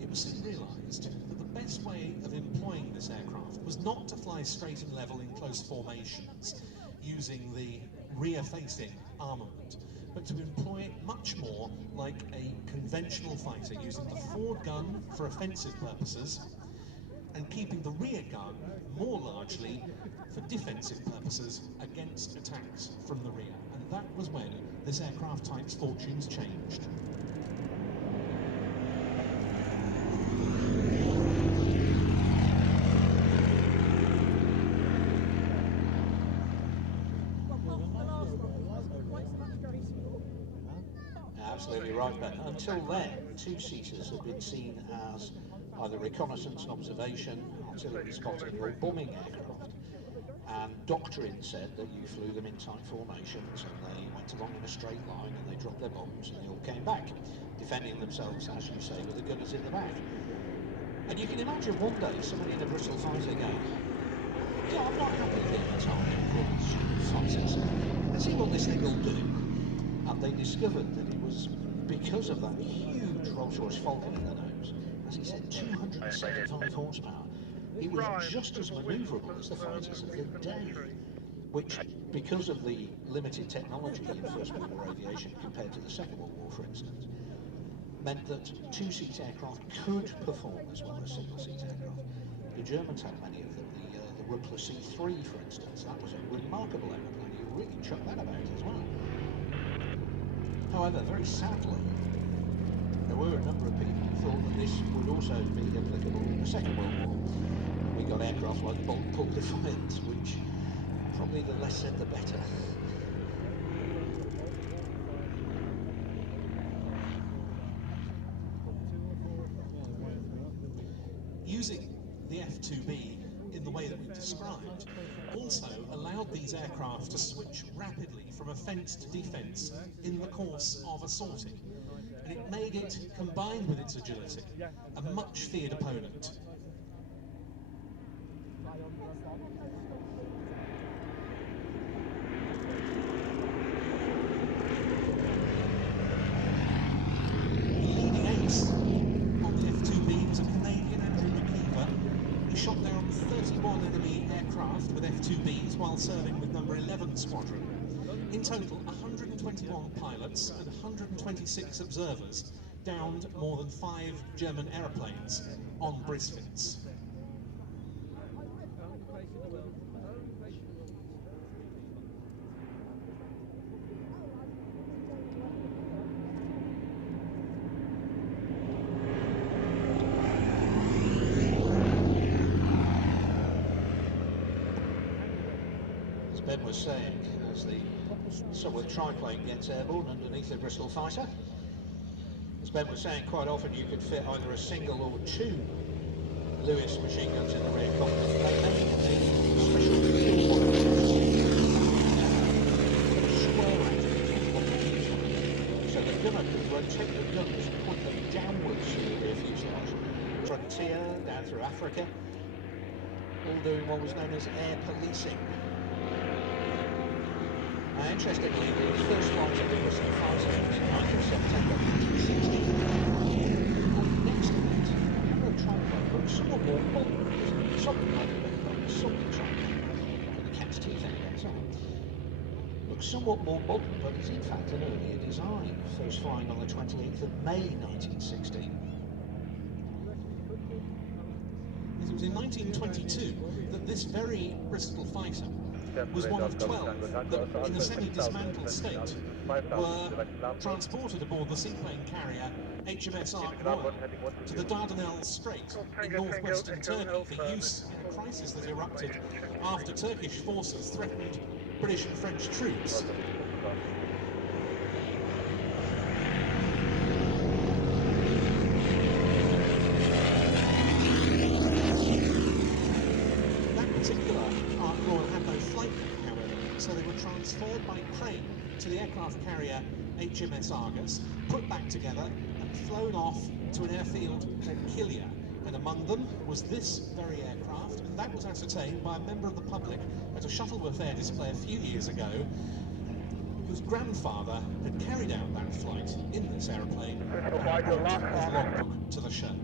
It was soon realised that the best way of employing this aircraft was not to fly straight and level in close formations using the rear-facing armament, but to employ it much more like a conventional fighter, using the forward gun for offensive purposes and keeping the rear gun more largely for defensive purposes against attacks from the rear. And that was when this aircraft type's fortunes changed. Absolutely right, Ben. Until then, two-seaters had been seen as either reconnaissance and observation, artillery spotting, or bombing aircraft. And doctrine said that you flew them in tight formations and they went along in a straight line and they dropped their bombs and they all came back, defending themselves, as you say, with the gunners in the back. And you can imagine one day somebody in a Bristol Fighter going, yeah, I'm not happy being a target for these fighters. Let's see what this thing will do. And they discovered that it was because of that huge Rolls-Royce Falcon in the nose, as he said, 275 horsepower. It was just as manoeuvrable as the fighters of the day, which, because of the limited technology in First World War aviation compared to the Second World War, for instance, meant that two-seat aircraft could perform as well as single-seat aircraft. The Germans had many of them, the Ruppler C3, for instance. That was a remarkable aeroplane. You really chucked that about as well. However, very sadly, there were a number of people who thought that this would also be applicable in the Second World War. We got aircraft like the Bolt Defiance, which probably the less said the better. Using the F2B in the way that we've described also allowed these aircraft to switch rapidly from offence to defence in the course of assaulting. And it made it, combined with its agility, a much feared opponent. The leading ace on the F2B was a Canadian, Andrew McKeever. He shot down 31 enemy aircraft with F2Bs while serving with number 11 Squadron. In total, 121 pilots and 126 observers downed more than 5 German aeroplanes on Brisfits. As Ben was saying, as the Sopwith triplane gets airborne underneath the Bristol Fighter, as Ben was saying, quite often you could fit either a single or two Lewis machine guns in the rear cockpit. They made a special fuel bottle square so the gunner could rotate the guns and point them downwards through the rear fuselage. Frontier, down through Africa, all doing what was known as air policing. Interestingly, the first flight of the Bristol Fighter was in 9th of September 1960. And next to it, the Avro triplane looked somewhat more modern, something like a Sopwith triplane, with the cat's teeth end and so on. Looks somewhat more modern, but is in fact an earlier design, first flying on the 28th of May 1916. It was in 1922 that this very Bristol Fighter was one of 12 that, in a semi-dismantled state, were transported aboard the seaplane carrier HMS Ark Royal to the Dardanelles Strait in northwestern Turkey for use in a crisis that erupted after Turkish forces threatened British and French troops. That particular Ark Royal had no flight deck, however, so they were transferred by crane to the aircraft carrier HMS Argus, put back together and flown off to an airfield at Killia. And among them was this very aircraft, and that was ascertained by a member of the public at a Shuttleworth air display a few years ago, whose grandfather had carried out that flight in this aeroplane and brought his logbook to the show.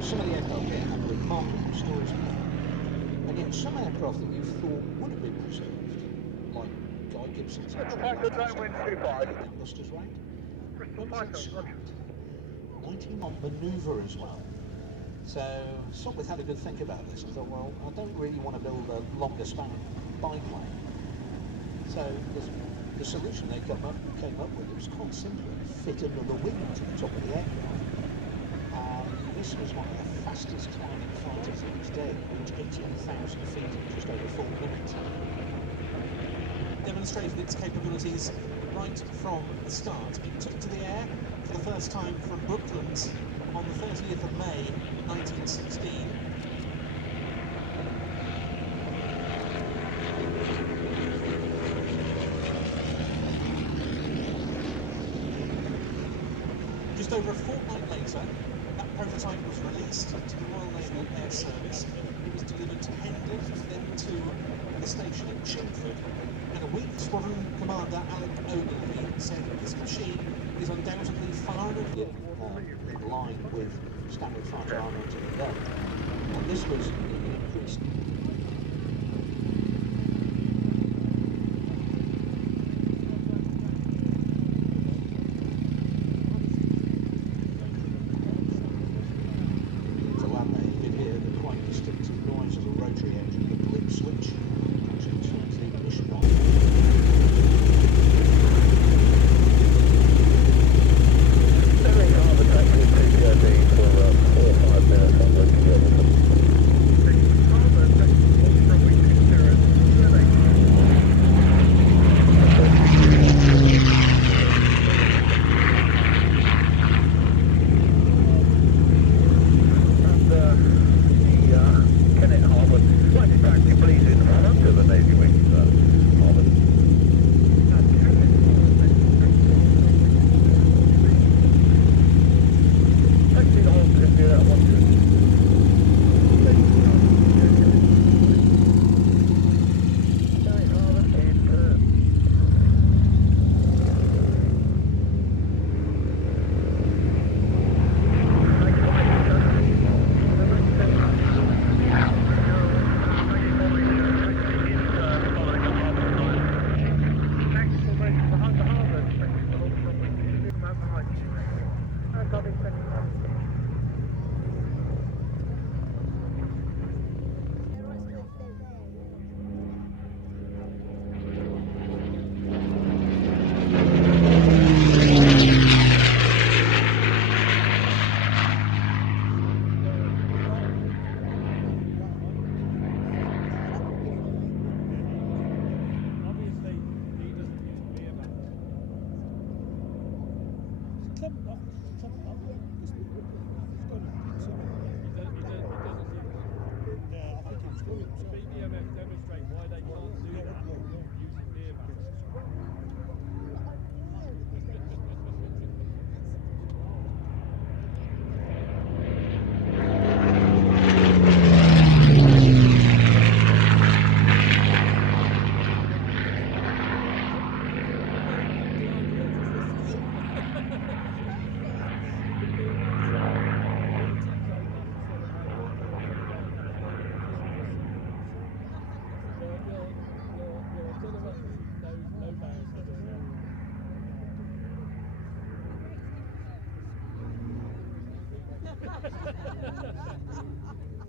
Some of the aircraft here have remarkable stories about them. And yet some aircraft that you thought would have been preserved, like Guy Gibson's Buster's rank, went scrapped. 90-knot manoeuvre as well. So Sopwith had a good think about this and thought, well, I don't really want to build a longer spanning biplane. So the solution they came up with was quite simply fit under the wing to the top of the aircraft. This was one of the fastest climbing fighters of its day, reached 18,000 feet in just over 4 minutes. Demonstrated its capabilities right from the start. It took to the air for the first time from Brooklands on the 30th of May 1916. Just over a fortnight later, that prototype was released to the Royal Naval Air Service. It was delivered to Hendon, then to the station at Chingford. And a week, Squadron Commander Alec Ogilvie said this machine is undoubtedly far enough in line with standard fighter armour to the gun. And this was increased.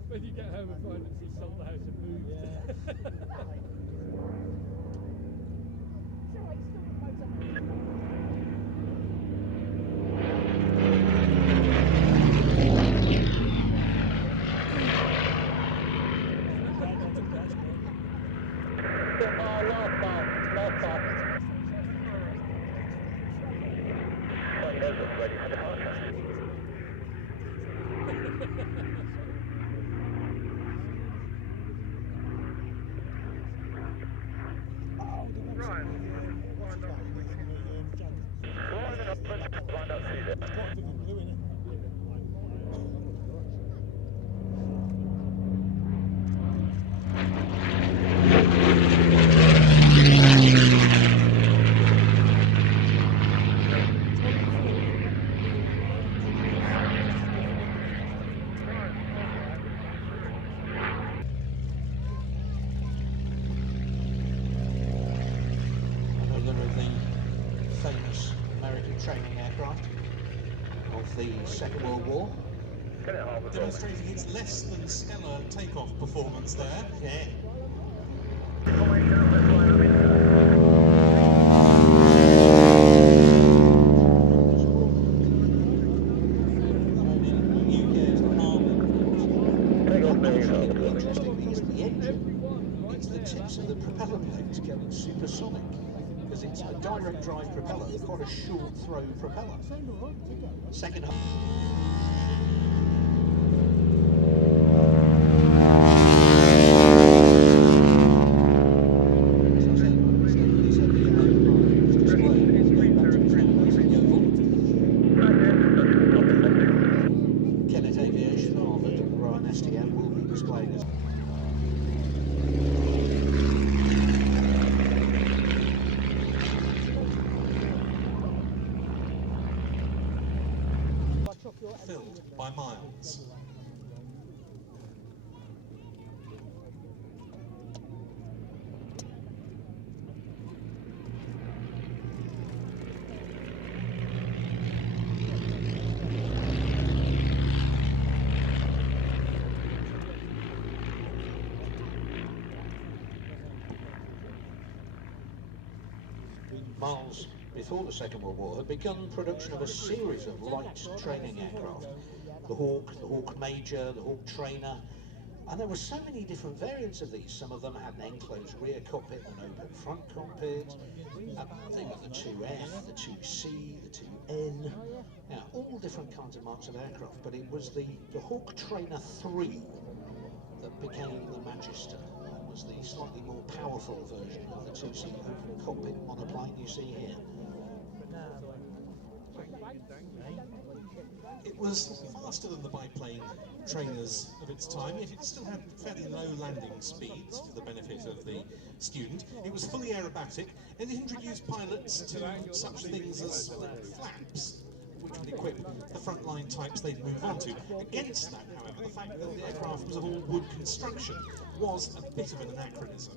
When you get home and find that she's sold the house and moved. Last time. Ready for departure. training aircraft of the Second World War. Demonstrating its less than stellar takeoff performance there. Yeah. Interestingly isn't the engine, it's the tips of the propeller blades going supersonic, because it's a direct drive propeller, quite a short throw propeller. Second half. Filled by miles. Miles before the Second World War had begun production of a series of light training aircraft. The Hawk Major, the Hawk Trainer, and there were so many different variants of these. Some of them had an enclosed rear cockpit and an open front cockpit. They were the 2F, the 2C, the 2N, all different kinds of marks of aircraft, but it was the Hawk Trainer 3 that became the Magister. That was the slightly more powerful version of the 2C open cockpit monoplane you see here. It was faster than the biplane trainers of its time, yet it still had fairly low landing speeds for the benefit of the student. It was fully aerobatic, and it introduced pilots to such things as flaps, which would equip the frontline types they'd move on to. Against that, however, the fact that the aircraft was of all wood construction was a bit of an anachronism.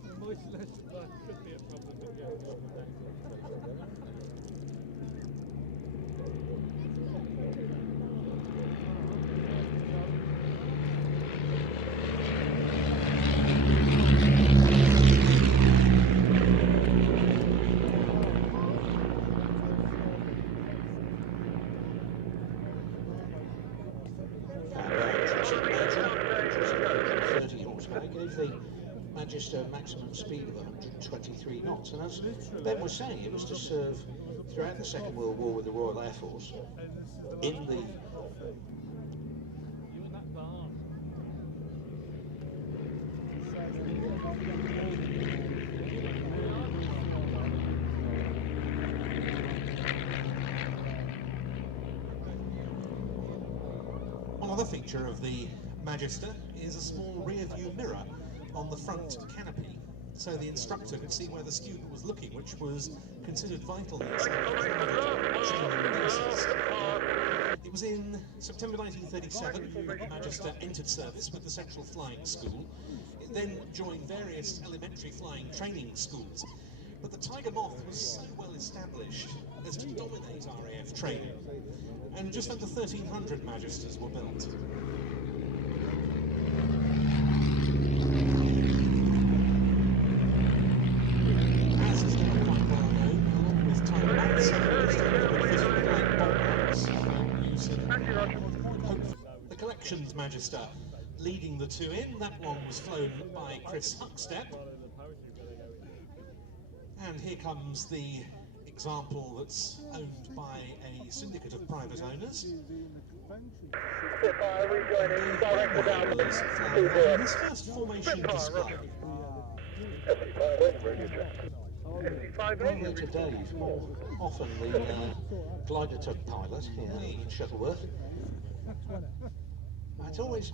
Gave the Magister maximum speed of 123 knots, and as Ben was saying, it was to serve throughout the Second World War with the Royal Air Force in the Another feature of the Magister is a small rear view mirror on the front canopy, so the instructor could see where the student was looking, which was considered vital in some training bases. It was in September 1937 that the Magister entered service with the Central Flying School. It then joined various elementary flying training schools, but the Tiger Moth was so well established as to dominate RAF training, and just under 1,300 Magisters were built. Operations Magister leading the two in. That one was flown by Chris Huckstep. And here comes the example that's owned by a syndicate of private owners. His first formation display. Later Dave, more often the Gladiator pilot here in Shuttleworth. It's always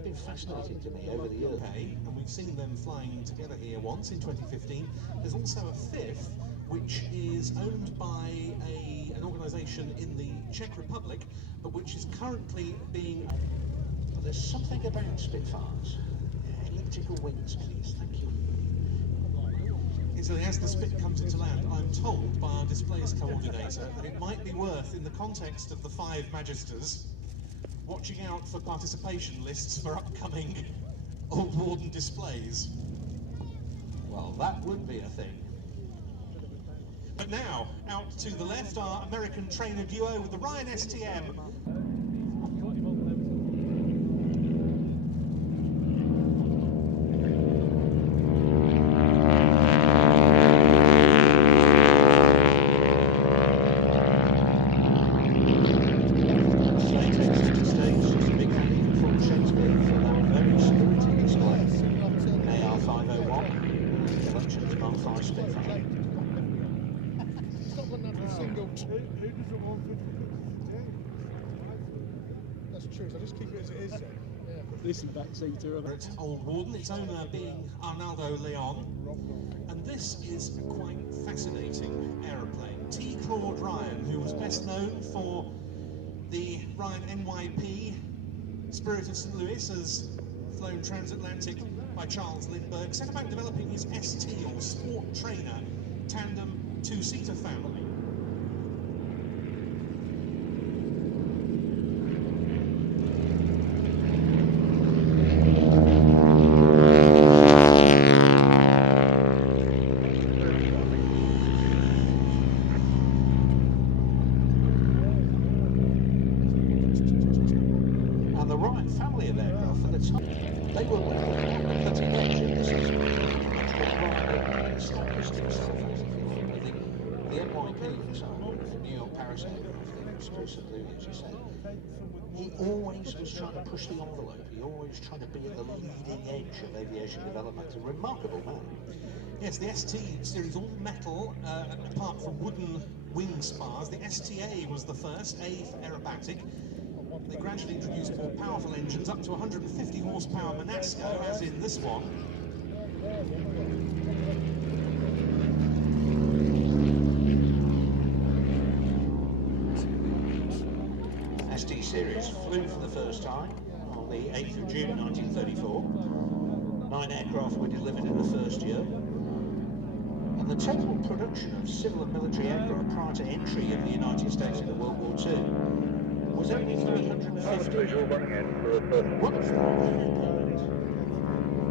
been fascinating to me over the years. Okay, and we've seen them flying together here once in 2015. There's also a fifth, which is owned by an organisation in the Czech Republic, but which is currently being... Well, there's something about Spitfires. Elliptical wings, please, thank you. So as the Spit comes into land, I'm told by our displays coordinator that it might be worth, in the context of the 5 Magisters, watching out for participation lists for upcoming Old Warden displays. Well, that would be a thing. But now, out to the left, our American trainer duo with the Ryan STM. This is backseater of it. Old Warden, its owner being Arnaldo Leon. And this is a quite fascinating aeroplane. T. Claude Ryan, who was best known for the Ryan NYP Spirit of St. Louis, as flown transatlantic by Charles Lindbergh, set about developing his ST, or Sport Trainer, tandem two-seater family. He always was trying to push the envelope. He always tried to be at the leading edge of aviation development. A remarkable man. Yes, the ST series, all metal, apart from wooden wing spars. The STA was the first, A for aerobatic. They gradually introduced more powerful engines, up to 150 horsepower Monasco, as in this one. ST series flew for the first time on the 8th of June 1934. 9 aircraft were delivered in the first year. And the total production of civil and military aircraft prior to entry in the United States into World War II was only 350. Wonderful.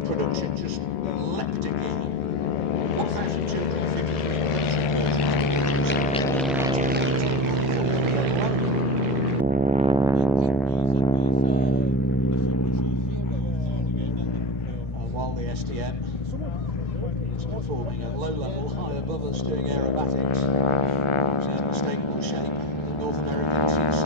Production just leapt again. 1,250. While the STM is performing at low level, high above us, doing aerobatics, it's in unmistakable shape, the North American T6.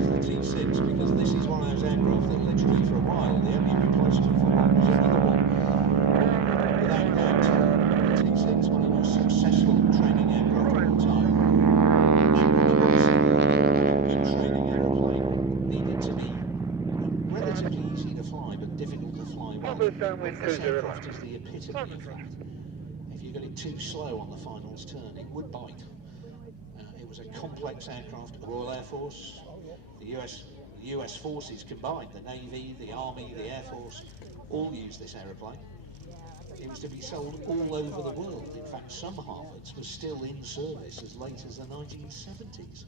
The T6, because this is one of those aircraft that literally for a while the only replacement for it was another one. Without doubt, the T6, one of the most successful training aircraft of all time. Good training aeroplane needed to be relatively easy to fly, but difficult to fly well. This aircraft is the epitome of that. If you got it too slow on the finals turn, it would bite. It was a complex aircraft. The Royal Air Force, the US forces combined, the Navy, the Army, the Air Force, all used this aeroplane. It was to be sold all over the world. In fact, some Harvards were still in service as late as the 1970s.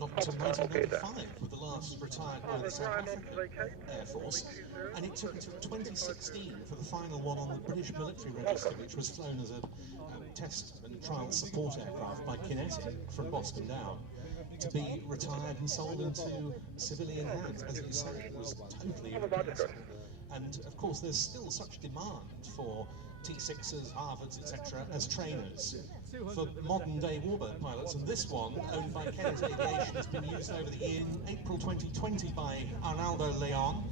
not until 1995, with the last retired by the South African Air Force, and it took until 2016 for the final one on the British military register, which was flown as a test and trial support aircraft by Kinetic from Boston Down, to be retired and sold into civilian hands. As you say, it was totally irreplaceable. And of course there's still such demand for T6s, Harvards, etc. as trainers for modern day warbird pilots, and this one, owned by Kenneth Aviation, has been used over the year. In April 2020 by Arnaldo Leon,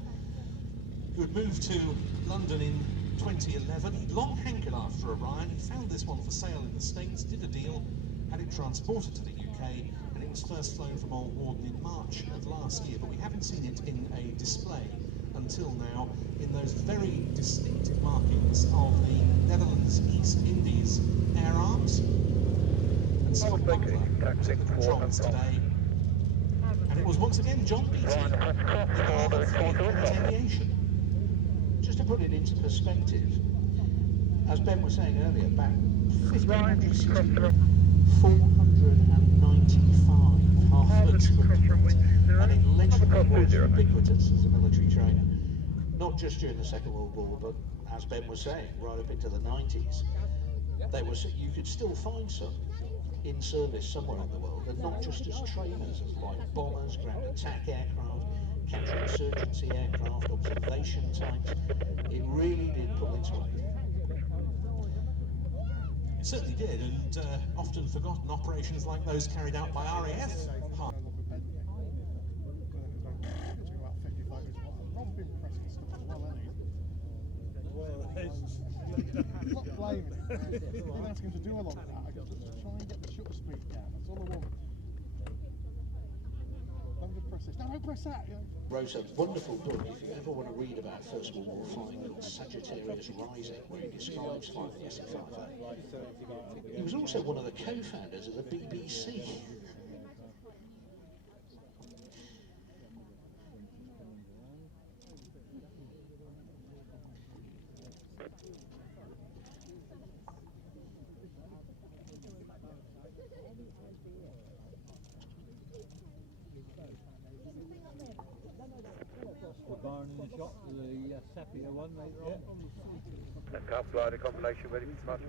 who had moved to London in 2011. He'd long hankered after a Ryan. He found this one for sale in the States, did a deal, had it transported to the UK, and it was first flown from Old Warden in March of last year, but we haven't seen it in a display until now in those very distinctive markings of the Netherlands East Indies Air Arms. And Scott Butler was at the controls today, and it was once again John Beattie in behalf of Kenneth Aviation. Just to put it into perspective, as Ben was saying earlier, back 1560, 495 half-foot equipment, and it literally was ubiquitous as a military trainer. Not just during the Second World War, but as Ben was saying, right up into the 90s. You could still find some in service somewhere in the world, and not just as trainers, as like bombers, ground attack aircraft, counterinsurgency aircraft, observation types. It really did pull its weight. It certainly did, and often forgotten operations like those carried out by RAF. I'm not blaming him. I didn't ask him to do a lot of that. I just try and get the shutter speed down. That's all I want. Don't press this. No, don't press that. Wrote a wonderful book, if you ever want to read about First World War flying, called Sagittarius Rising, where he describes flying the SE-5A. He was also one of the co-founders of the BBC. Barn in the shop, the Sapphire one later on. Calf glider combination ready for smash.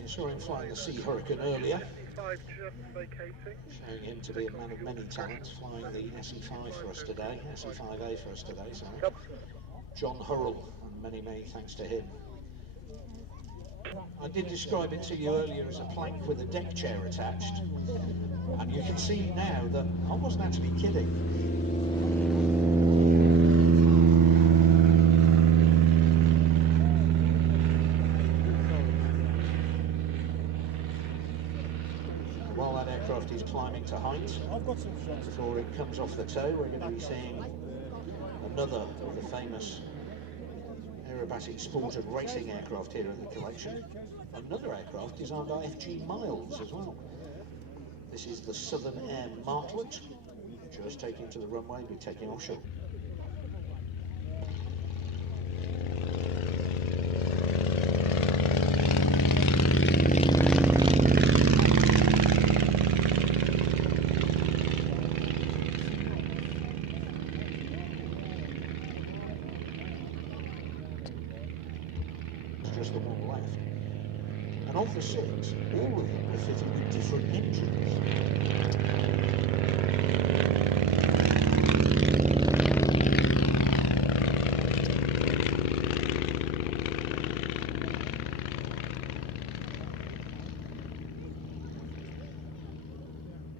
You saw him flying the Sea Hurricane earlier, Just vacating. showing him to be a man of many talents, flying the SE-5 for us today, SE-5A for us today, sorry. John Hurrell, and many, many thanks to him. I did describe it to you earlier as a plank with a deck chair attached, and you can see now that I wasn't actually kidding. While that aircraft is climbing to height, before it comes off the tow, we're going to be seeing another of the famous aerobatic sport and racing aircraft here in the collection. Another aircraft designed by F.G. Miles as well. This is the Southern Air Martlet, just taking to the runway, be taking offshore. Just the one left. And of the six, all of them are fitted with different engines.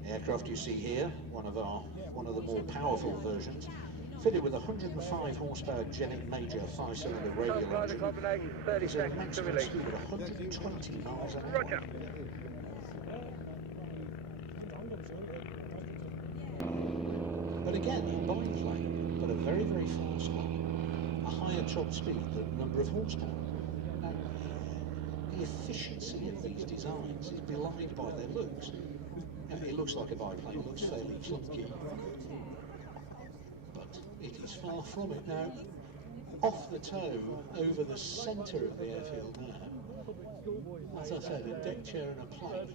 The aircraft you see here, one of the more powerful versions, fitted with a 105 horsepower Genic Major 5-cylinder radial engine, is at a maximum speed of 120 miles an hour. But again, a biplane, but a very, very fast one, a higher top speed than a number of horsepower. Now, the efficiency of these designs is belied by their looks. Now, it looks like a biplane, it looks fairly clunky. It is far from it now. Off the tow, over the centre of the airfield now, As I said, a deck chair and a plane.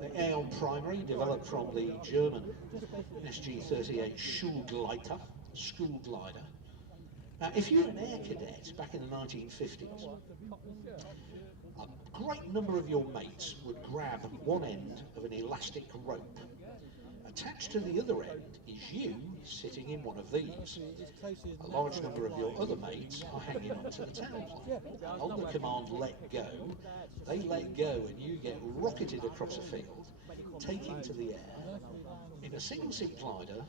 The Aeon Primary, developed from the German SG-38 school glider. Now, if you were an air cadet back in the 1950s, a great number of your mates would grab one end of an elastic rope. Attached to the other end is you sitting in one of these. A large number of your other mates are hanging onto the tailplane. And on the command let go, they let go and you get rocketed across a field, taken to the air in a single-seat glider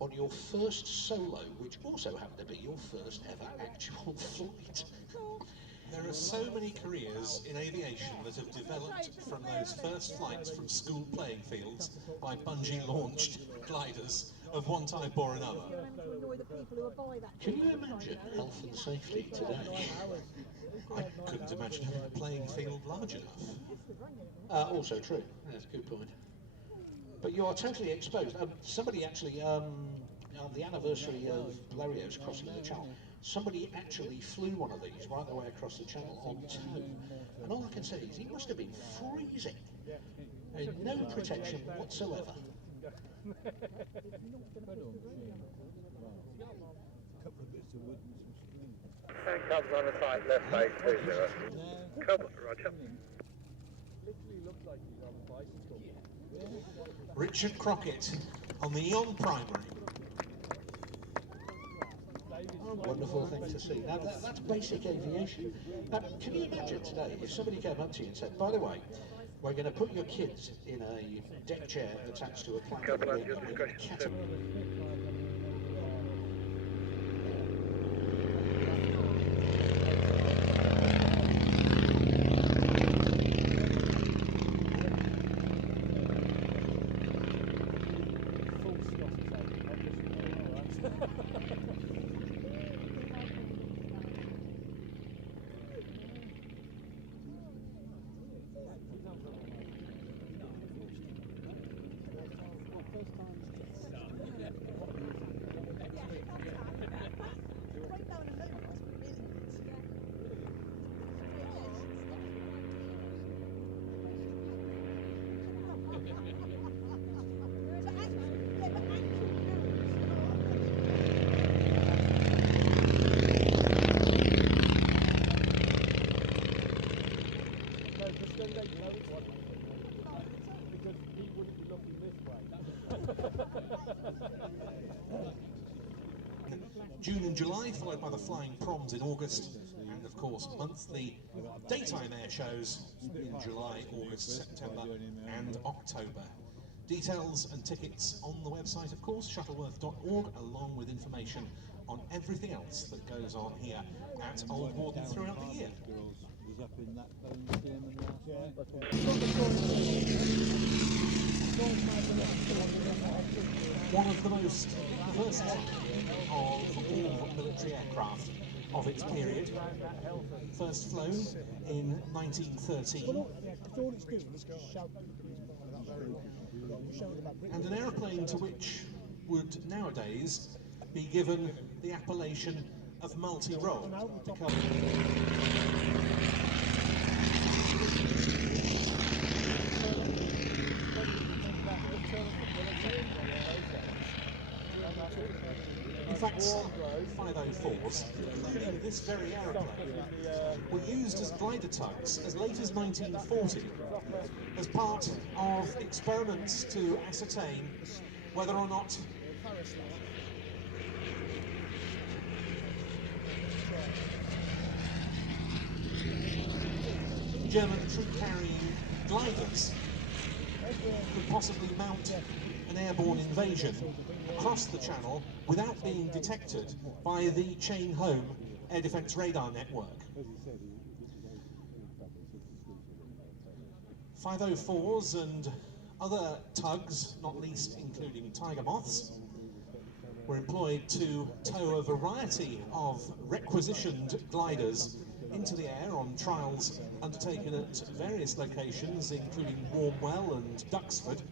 on your first solo, which also happened to be your first ever actual flight. There are so many careers in aviation that have developed from those first flights from school playing fields by bungee-launched gliders of one type or another. Can you imagine health and safety today? I couldn't imagine a playing field large enough. Also true, that's a good point. But you are totally exposed. Somebody actually, on the anniversary of Blériot's crossing the Channel, somebody actually flew one of these right the way across the Channel on tow. And all I can say is he must have been freezing. No protection whatsoever. Comes on the side, left base 20. Cover, roger. Literally looks like he's on a bicycle. Richard Crockett on the Eon Primary. Wonderful thing to see. Now that's basic aviation. Now, can you imagine today if somebody came up to you and said, by the way, we're going to put your kids in a deck chair attached to a platform and we're going to catapult. June and July, followed by the flying proms in August, and of course monthly daytime air shows in July, August, September and October. Details and tickets on the website, of course, shuttleworth.org, along with information on everything else that goes on here at Old Warden throughout the year. One of the most versatile of all military aircraft of its period, first flown in 1913, and an aeroplane to which would nowadays be given the appellation of multi-role. In fact, some 504s, including this very aeroplane, were used as glider tugs as late as 1940 as part of experiments to ascertain whether or not German troop-carrying gliders could possibly mount an airborne invasion across the Channel without being detected by the Chain Home air defence radar network. 504s and other tugs, not least including Tiger Moths, were employed to tow a variety of requisitioned gliders into the air on trials undertaken at various locations, including Warmwell and Duxford.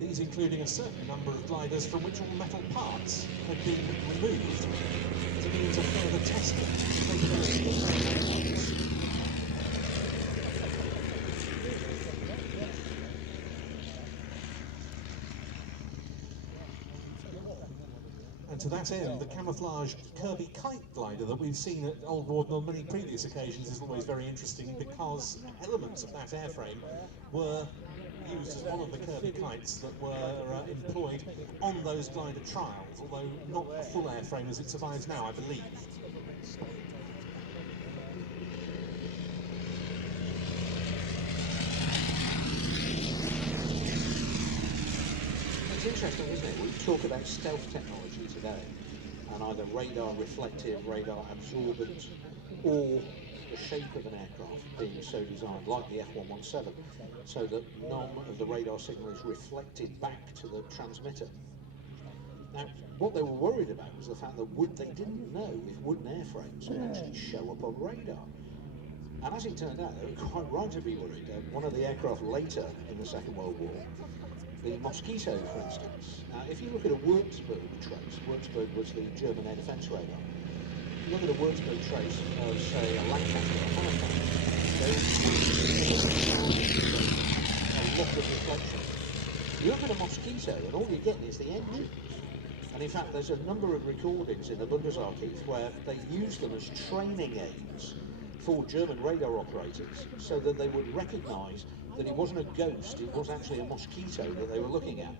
These including a certain number of gliders from which all metal parts had been removed to means a further test the capability of airplanes. And to that end, the camouflaged Kirby kite glider that we've seen at Old Warden on many previous occasions is always very interesting, because elements of that airframe were used as one of the Kirby kites that were employed on those glider trials, although not a full airframe as it survives now, I believe. It's interesting, isn't it? We talk about stealth technology today, and either radar reflective, radar absorbent, or the shape of an aircraft being so designed, like the F117, so that none of the radar signal is reflected back to the transmitter. Now, what they were worried about was the fact that they didn't know if wooden airframes would actually show up on radar. And as it turned out, they were quite right to be worried. One of the aircraft later in the Second World War, the Mosquito, for instance. Now, if you look at a Würzburg trace, Würzburg was the German air defence radar. If you look at a Würzburg trace of, say, a Lancaster or a Havilland, a lot of reflection. You look at a Mosquito, and all you're getting is the engine. And in fact, there's a number of recordings in the Bundesarchiv where they use them as training aids for German radar operators, so that they would recognise that it wasn't a ghost, it was actually a Mosquito that they were looking at.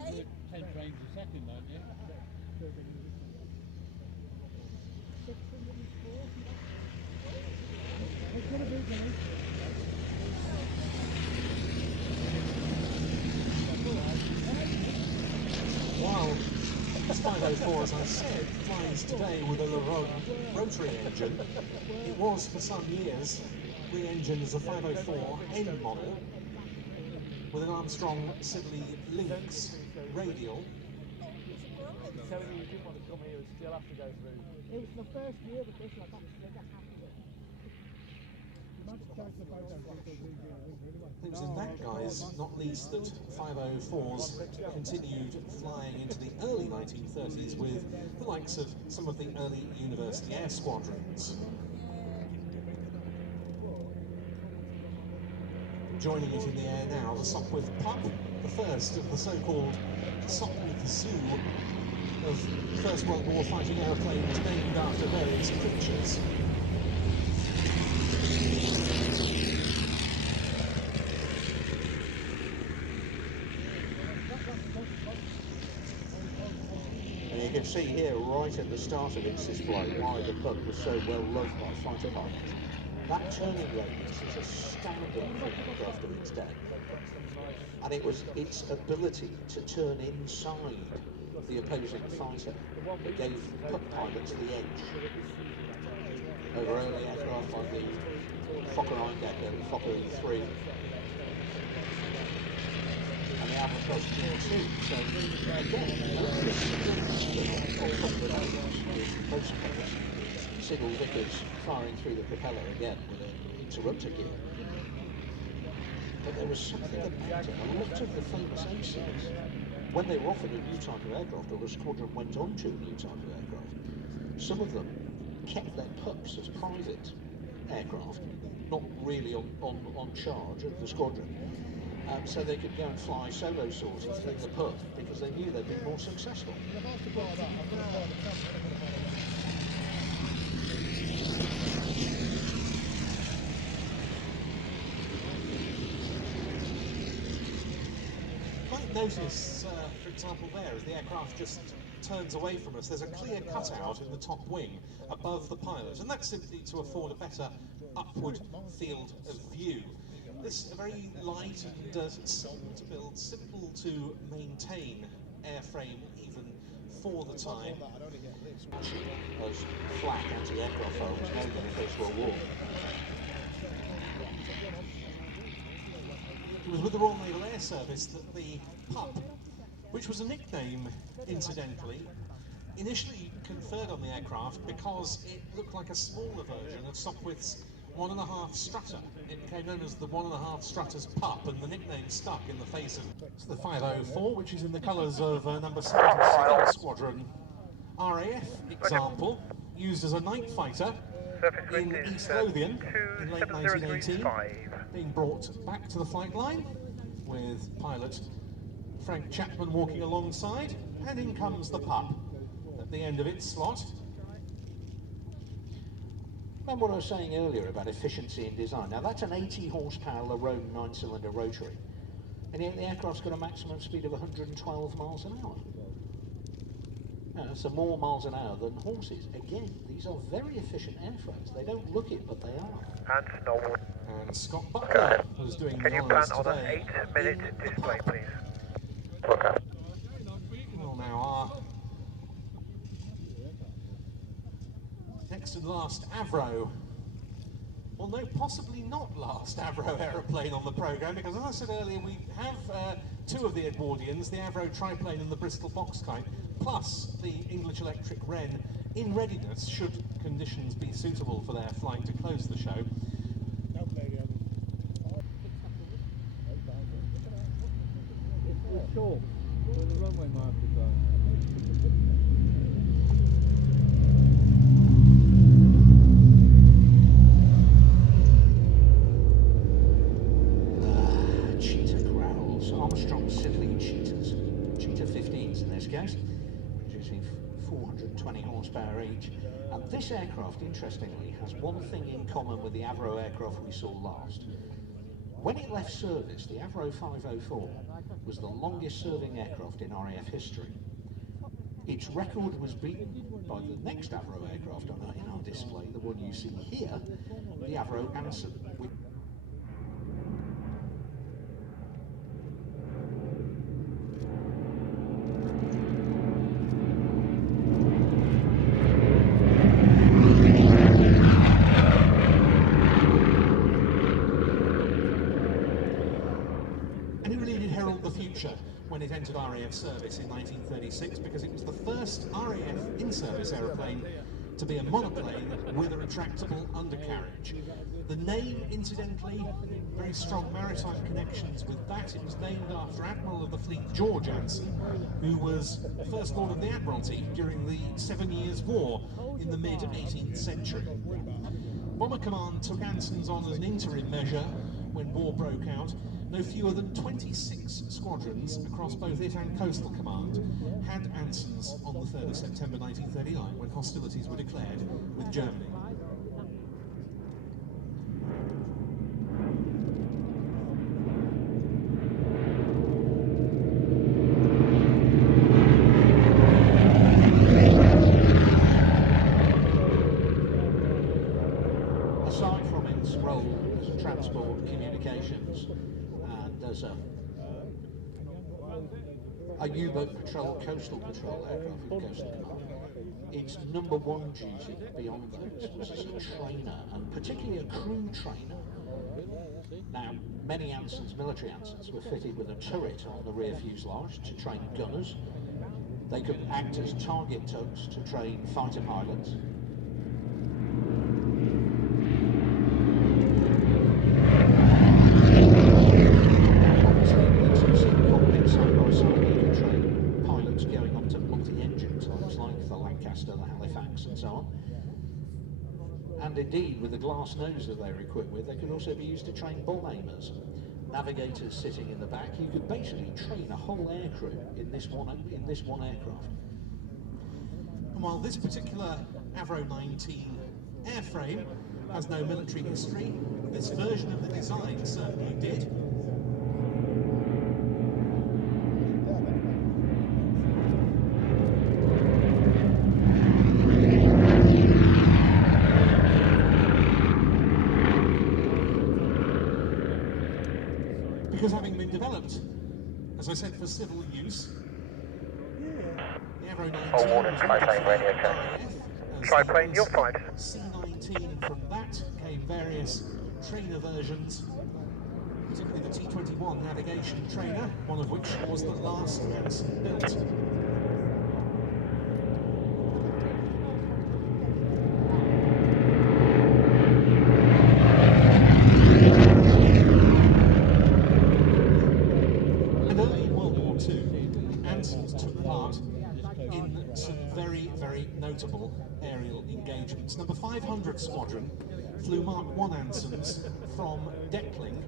10 frames a second, don't you? While this 504, as I said, flies today with a Leroy rotary engine, it was for some years re-engined as a 504N model with an Armstrong Siddeley Lynx radial. Telling me you didn't want to come here and still have to go through. It was my first year with this, and I got to have to. It was in that guise, not least, that 504s continued flying into the early 1930s with the likes of some of the early university air squadrons. Joining it in the air now, the Sopwith Pup, the first of the so-called Sopwith Zoo of First World War fighting aeroplanes named after various creatures. And you can see here, right at the start of its display, why the Pup was so well loved by fighter pilots. That turning radius is astounding for an aircraft of its day. And it was its ability to turn inside the opposing fighter that gave Pup pilots the edge over early aircraft like the Fokker Eindecker, the Fokker 3, and the Avro Tutor. So again, most Siddle Vickers firing through the propeller again with an interrupter gear. But there was something about it. A lot of the famous aces, when they were offered a new type of aircraft, or the squadron went on to a new type of aircraft, some of them kept their pups as private aircraft, not really on charge of the squadron. So they could go and fly solo sorties in the Pup because they knew they'd be more successful. Notice, for example, there, as the aircraft just turns away from us, there's a clear cutout in the top wing above the pilot, and that's simply to afford a better upward field of view. This is a very light and simple to build, simple to maintain airframe even for the time. As flak anti-aircraft fire was known in the First World War. It was with the Royal Naval Air Service that the Pup, which was a nickname, incidentally, initially conferred on the aircraft because it looked like a smaller version of Sopwith's 1.5 Strutter. It became known as the 1.5 Strutter's Pup, and the nickname stuck in the face of the 504, which is in the colours of number 77 Squadron RAF example. used as a night fighter in East Lothian in late 1918, being brought back to the flight line with pilot Frank Chapman walking alongside, and in comes the Pup at the end of its slot. Remember what I was saying earlier about efficiency in design? Now that's an 80 horsepower Larone 9-cylinder rotary, and yet the aircraft's got a maximum speed of 112 miles an hour. Now, that's more miles an hour than horses. Again, these are very efficient airframes. They don't look it, but they are. And normal. And Scott Butler was doing Can you honours plan on an today 8-minute display, please? Well, now our next and last Avro, well no, possibly not last Avro aeroplane on the programme, because as I said earlier, we have two of the Edwardians, the Avro triplane and the Bristol Boxkite, plus the English Electric Wren in readiness should conditions be suitable for their flight to close the show. Sure, where the runway markers are. Cheetah growls, Armstrong Siddeley cheetahs, cheetah 15s in this case, producing 420 horsepower each. And this aircraft, interestingly, has one thing in common with the Avro aircraft we saw last. When it left service, the Avro 504 was the longest serving aircraft in RAF history. Its record was beaten by the next Avro aircraft in our display, the one you see here, the Avro Anson. When it entered RAF service in 1936, because it was the first RAF in-service aeroplane to be a monoplane with a retractable undercarriage. The name, incidentally, very strong maritime connections with that. It was named after Admiral of the Fleet George Anson, who was First Lord of the Admiralty during the 7 Years' War in the mid-18th century. Bomber Command took Anson's on as an interim measure when war broke out. No fewer than 26 squadrons across both it and Coastal Command had Ansons on the 3rd of September 1939 when hostilities were declared with Germany. Aside from its role as transport, communications, as a U-boat patrol, coastal patrol aircraft with Coastal Command, its number one duty beyond those was as a trainer, and particularly a crew trainer. Now, many Ansons, military Ansons, were fitted with a turret on the rear fuselage to train gunners. They could act as target tugs to train fighter pilots. The Lancaster, the Halifax and so on. And indeed, with the glass nose that they were equipped with, they could also be used to train bomb aimers. Navigators sitting in the back, you could basically train a whole aircrew in this one aircraft. And while this particular Avro 19 airframe has no military history, this version of the design certainly did. Because having been developed, as I said, for civil use, the Avro 19 was triplane radio check. Triplane, you're fine. C-19, and from that came various trainer versions, particularly the T-21 navigation trainer, one of which was the last Anson built. Its number 500 squadron flew Mark I Ansons from Deckling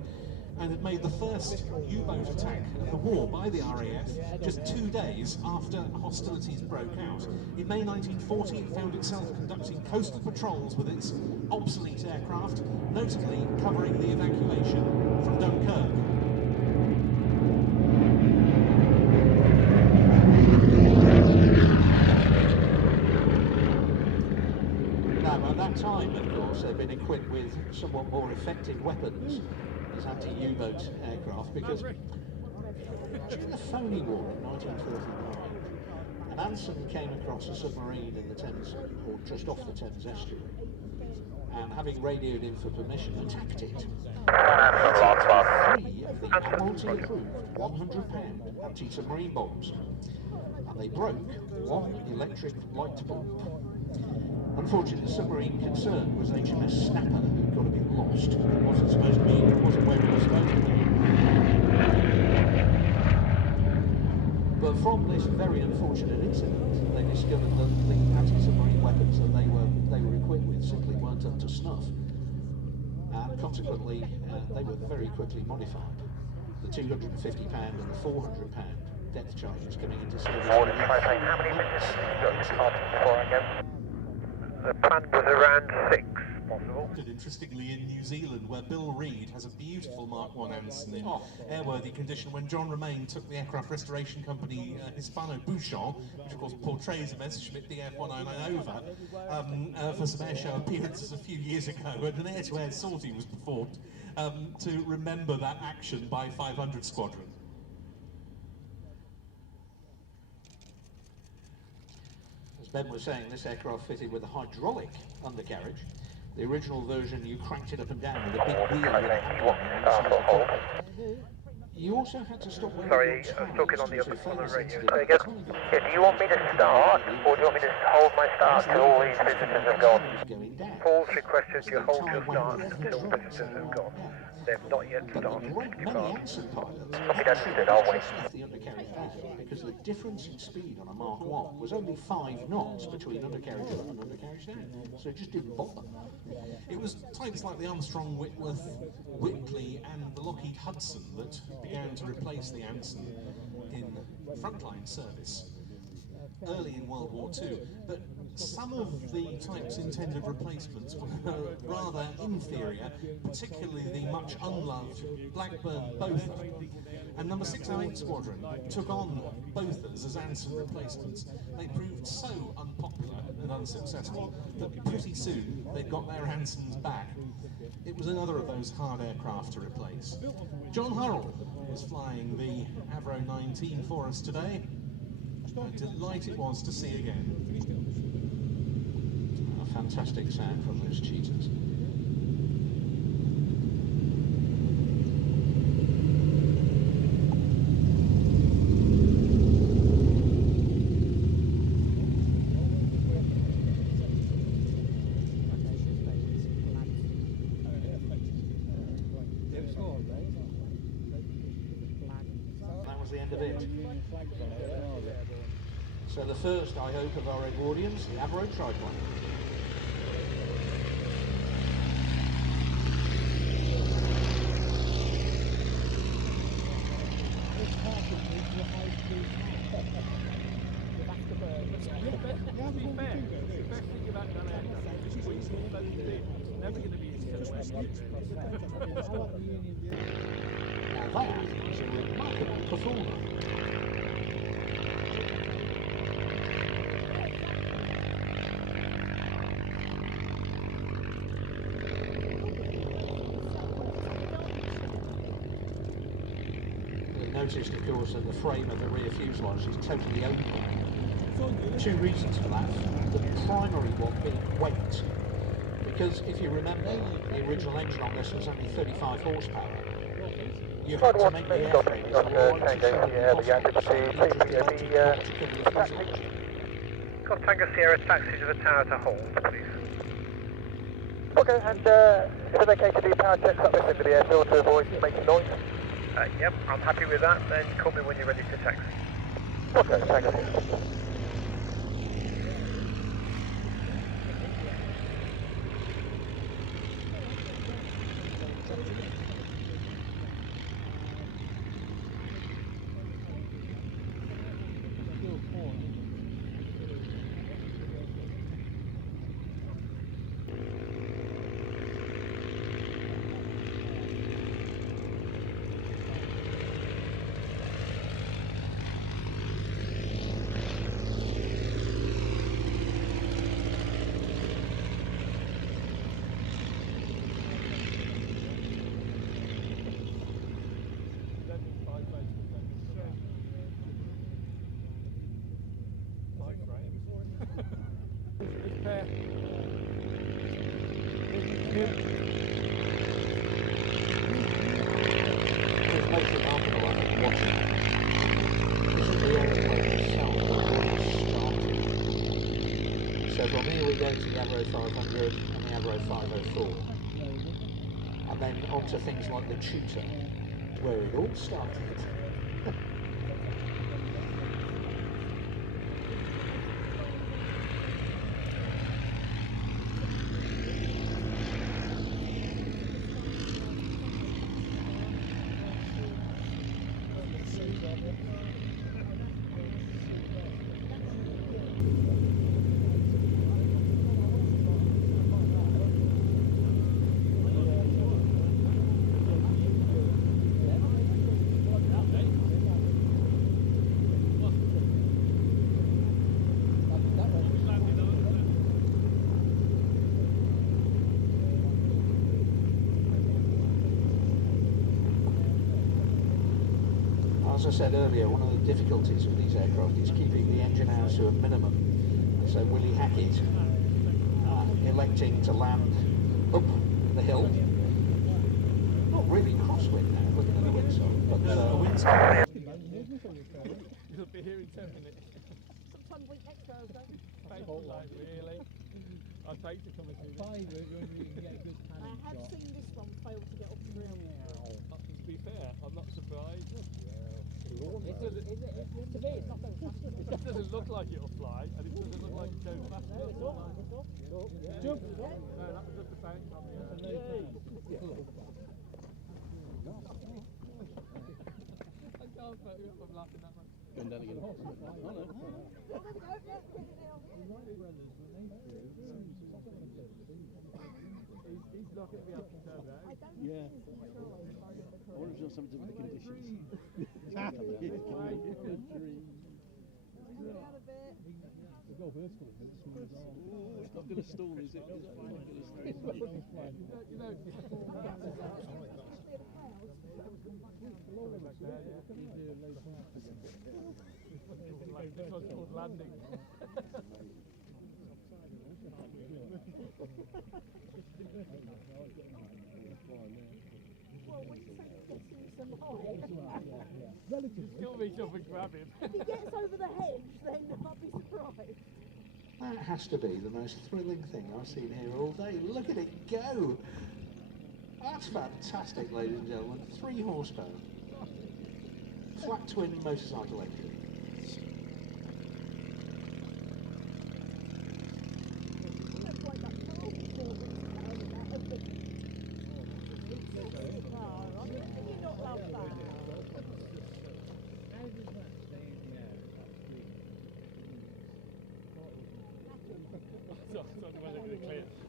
and had made the first U-boat attack of the war by the RAF just 2 days after hostilities broke out. In May 1940, it found itself conducting coastal patrols with its obsolete aircraft, notably covering the evacuation from Dunkirk. Now, by that time, of course, they've been equipped with somewhat more effective weapons, these anti-U-boat aircraft, because during the phony war in 1939, an Anson came across a submarine in the Thames, or just off the Thames estuary, and having radioed in for permission, attacked it. Three of the Admiralty-approved 100-pound anti-submarine bombs, and they broke one electric light bulb. Unfortunately, the submarine concerned was HMS Snapper, who'd got a bit lost. It wasn't supposed to be, it wasn't where it was supposed to be. But from this very unfortunate incident, they discovered that the anti-submarine weapons that they were equipped with simply weren't up to snuff. And consequently, they were very quickly modified. The £250 and the £400 depth charges coming into service. How many minutes have you got before I go? The plan was around 6, possible. Interestingly, in New Zealand, where Bill Reid has a beautiful Mark I Anson in airworthy condition, when John Romain took the aircraft restoration company Hispano Bouchon, which of course portrays a Messerschmitt DF-109 over, for some airshow appearances a few years ago, and an air-to-air sortie was performed to remember that action by 500 Squadron. As Ben was saying, this aircraft fitted with a hydraulic undercarriage. The original version, you cranked it up and down with a big wheel with a handle on it. You also had to stop when Sorry, I was talking on the radio. Say again. Yeah, do you want me to start, or do you want me to hold my start till all these visitors have gone? Paul's requested you hold your start until visitors have gone. They've not yet started. Many Anson pilots I'll wait. left the undercarriage down because the difference in speed on a Mark I was only 5 knots between undercarriage up and undercarriage down, so it just didn't bother. It was types like the Armstrong, Whitworth, Whitley and the Lockheed Hudson that began to replace the Anson in frontline service early in World War II, but some of the type's intended replacements were rather inferior, particularly the much unloved Blackburn Botha. And number 608 Squadron took on Bothas as Anson replacements. They proved so unpopular and unsuccessful that pretty soon they got their Ansons back. It was another of those hard aircraft to replace. John Hurrell was flying the Avro 19 for us today. A delight it was to see again. A fantastic sound from those cheetahs. That was the end of it. So the first, I hope, of our Edwardians, the Avro triplane. Now that is a remarkable performer. Noticed, of course, that the frame of the rear fuselage is totally open. 2 reasons for that. The primary one being weight. Because if you remember, the original engine on this was only 35 horsepower. You had to make the airframe as light as possible. Contango Sierra taxi to the tower to hold, please. Okay, and is it okay to do power checks up this into the airfield to avoid making noise? Yep, I'm happy with that. Then call me when you're ready to taxi. Okay, thank you. It's most remarkable, I think, watching it. This is the aeroplane itself that started. So from here we go to the Avro 500 and the Avro 504. And then on to things like the Tutor, where it all started. As I said earlier, one of the difficulties with these aircraft is keeping the engine hours to a minimum. So Willie Hackett electing to land up the hill. Not really crosswind now, looking at the windside, but You'll be here in 10 minutes. Sometime week next Thursday. Like, really? I'd take to come and see this. I have seen this one fail to get off the ground. To be fair, I'm not surprised. To me, it's not very fast. It doesn't look like it'll fly, and it doesn't look like it's going fast enough. Jump! No, that was just the sound from the I can't put you up, I'm laughing that much. Well, there we go, yeah, get it now. He's not going to be able to turn around. Yeah. I wonder if it's something to do with the conditions. Out a bit. Go vertical, but it's smooth on. Oh, it's not going to stall, is it? It's not going to stall. You know, this one's called landing. Well, when you say he gets in some high, Still reach up and grab him. if he gets over the hedge, then I'll be surprised. that has to be the most thrilling thing I've seen here all day. Look at it go! That's fantastic, ladies and gentlemen. 3 horsepower. Flat twin motorcycle engine. That's like that car before we you not love that?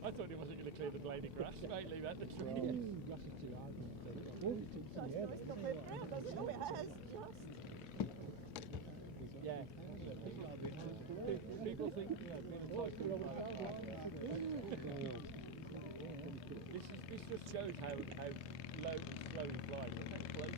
I thought he wasn't going to clear the blade of grass, mate, leave that to tree. So it's not going round, does it? Oh, it has, just. Yeah. People think, being a cyclist this just shows how low and slow he flies. It takes place.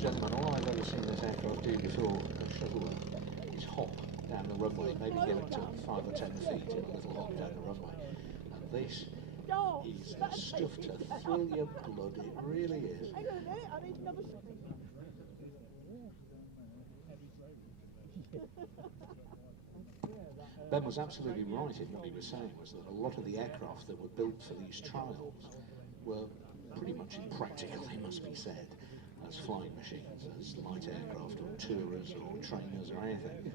Gentlemen, all I've ever seen this aircraft do before at Shuttleworth is hop down the runway, maybe get up to 5 or 10 feet in a little hop down the runway. And this is stuff to thrill your blood, it really is. Hang on a minute, I need another shot. Ben was absolutely right in what he was saying, was that a lot of the aircraft that were built for these trials were pretty much impractical, it must be said, as flying machines, as light aircraft or tourers or trainers or anything.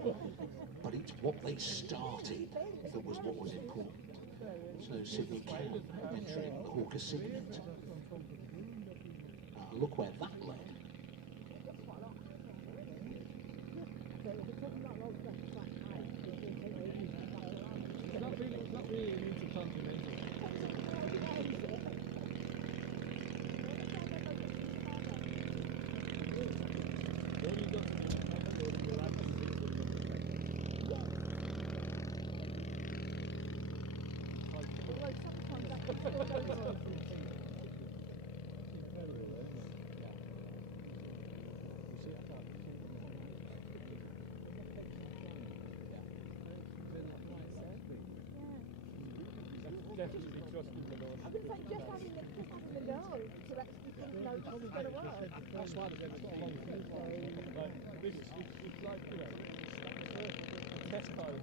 But it's what they started that was what was important. So Sydney Cam entering the Hawker Signet. Look where that led. It's not really intercontinental. definitely trusting the Lord. I was going to say, just having the know to actually think, no, this is going to work. That's why there's a long thing. Like, it's like, you know, test pilot.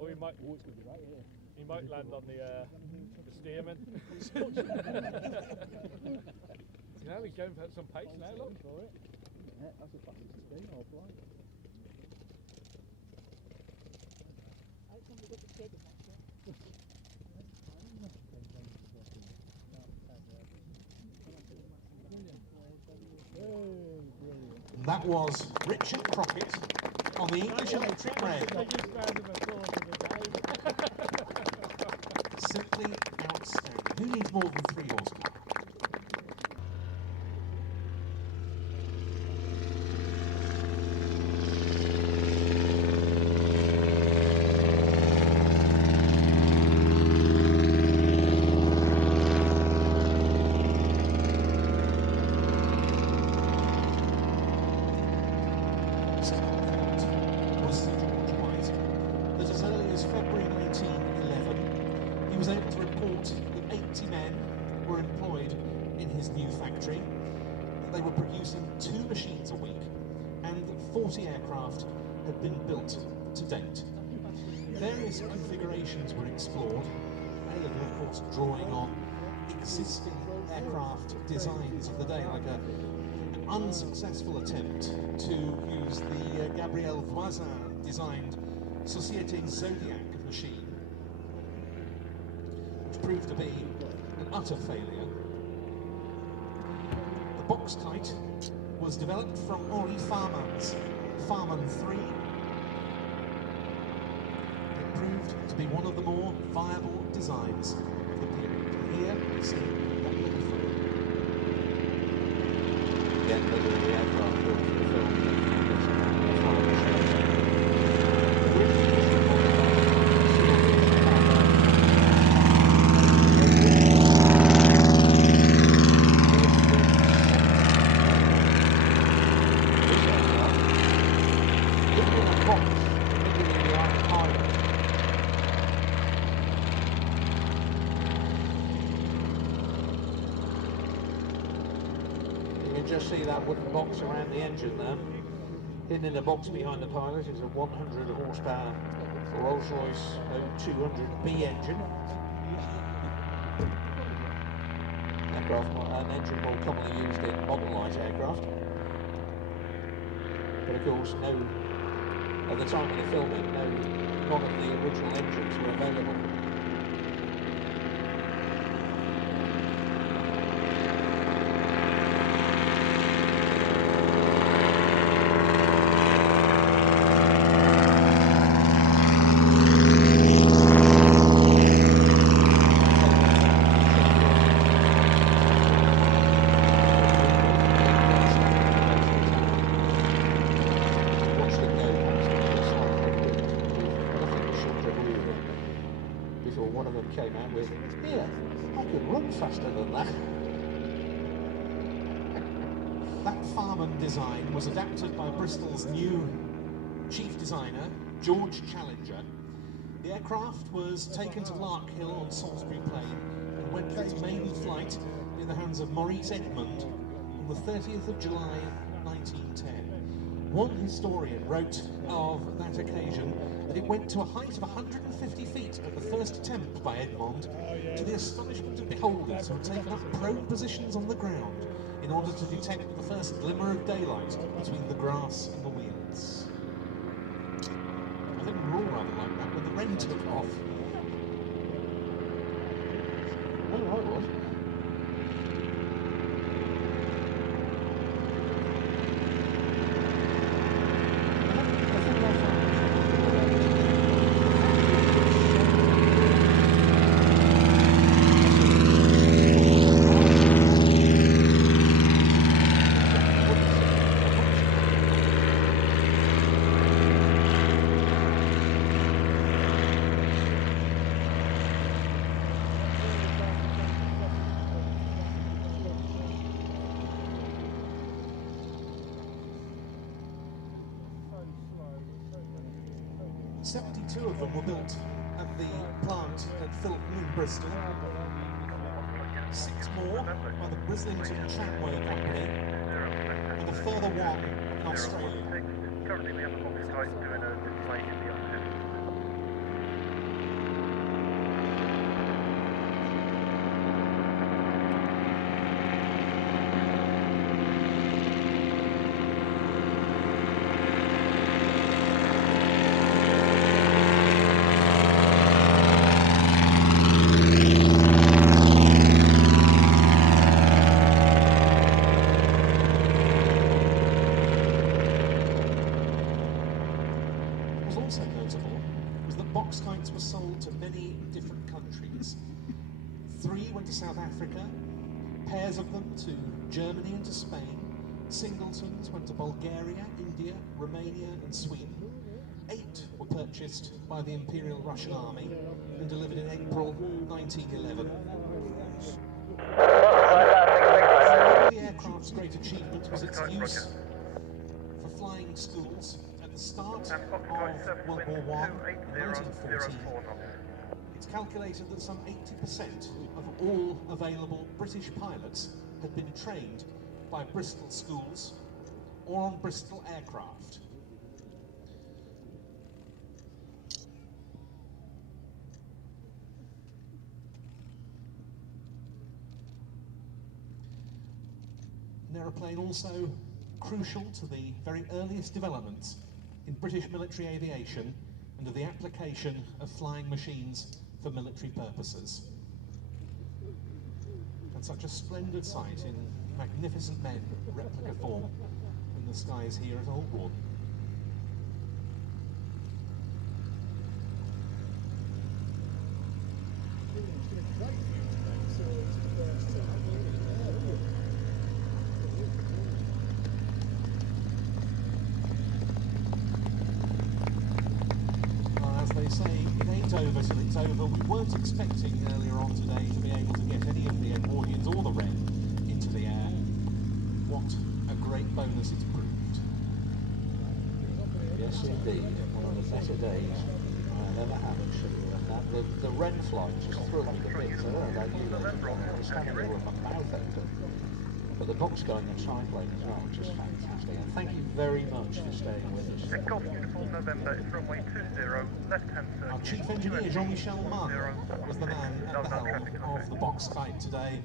Or you might land on the Stearman. You know, he's going for some pace now, look. Yeah, that's the fastest it's been all flight. I hope somebody got the kid in that shot. That was Richard Crockett on the English electric rail. Simply outstanding. Who needs more than 3 horsepower? They were producing 2 machines a week, and 40 aircraft had been built to date. Various configurations were explored, and of course drawing on existing aircraft designs of the day, like an unsuccessful attempt to use the Gabriel Voisin designed Société Zodiac machine, which proved to be an utter failure. The Boxkite was developed from Henri Farman's Farman 3. It proved to be one of the more viable designs of the period. Here we see that little film. Again, look at the aircraft built for the film. Just see that wooden box around the engine there. Hidden in a box behind the pilot is a 100 horsepower Rolls-Royce 200B engine. An engine more commonly used in modern light aircraft. But of course, at the time of the filming, none of the original engines were available. Came out with, here, I could run faster than that. That Farman design was adapted by Bristol's new chief designer, George Challenger. The aircraft was taken to Larkhill on Salisbury Plain and went for its maiden flight in the hands of Maurice Edmond on the 30th of July 1910. One historian wrote of that occasion that it went to a height of 150 feet at the first attempt by Edmond, to the astonishment of beholders who had taken up prone positions on the ground in order to detect the first glimmer of daylight between the grass and the wheels. I think we were all rather like that when the wren took off. Oh, I was. 72 of them were built at the plant at Filton in Bristol. 6 more by the Brislington Tramway Company, and a further 1 in Australia. Currently we have a Boxkite doing a display in the office. Also notable was that Boxkites were sold to many different countries. 3 went to South Africa, pairs of them to Germany and to Spain, singletons went to Bulgaria, India, Romania and Sweden. 8 were purchased by the Imperial Russian Army and delivered in April 1911. The aircraft's great achievement was its use for flying schools. At the start of World War I in 1914, it's calculated that some 80% of all available British pilots had been trained by Bristol schools or on Bristol aircraft. An aeroplane also crucial to the very earliest developments in British military aviation and of the application of flying machines for military purposes. And such a splendid sight in magnificent men replica form in the skies here at Holborn. Over till it's over. We weren't expecting earlier on today to be able to get any of the Edwardians or the Wren into the air. What a great bonus it's proved. Yes indeed, one of the better days I've ever had at Shuttleworth. The Wren flight just thrilled me to bits. I don't know about you later on. I was standing there with my mouth open. But the Boxkite and triplane as well, just fantastic. And thank you very much for staying with us. Golf Uniform November is runway 20, left-hand turn. Our Chief Engineer, Jean-Michel Martin, was the man at the helm of the Boxkite today,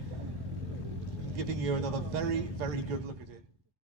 giving you another very, very good look at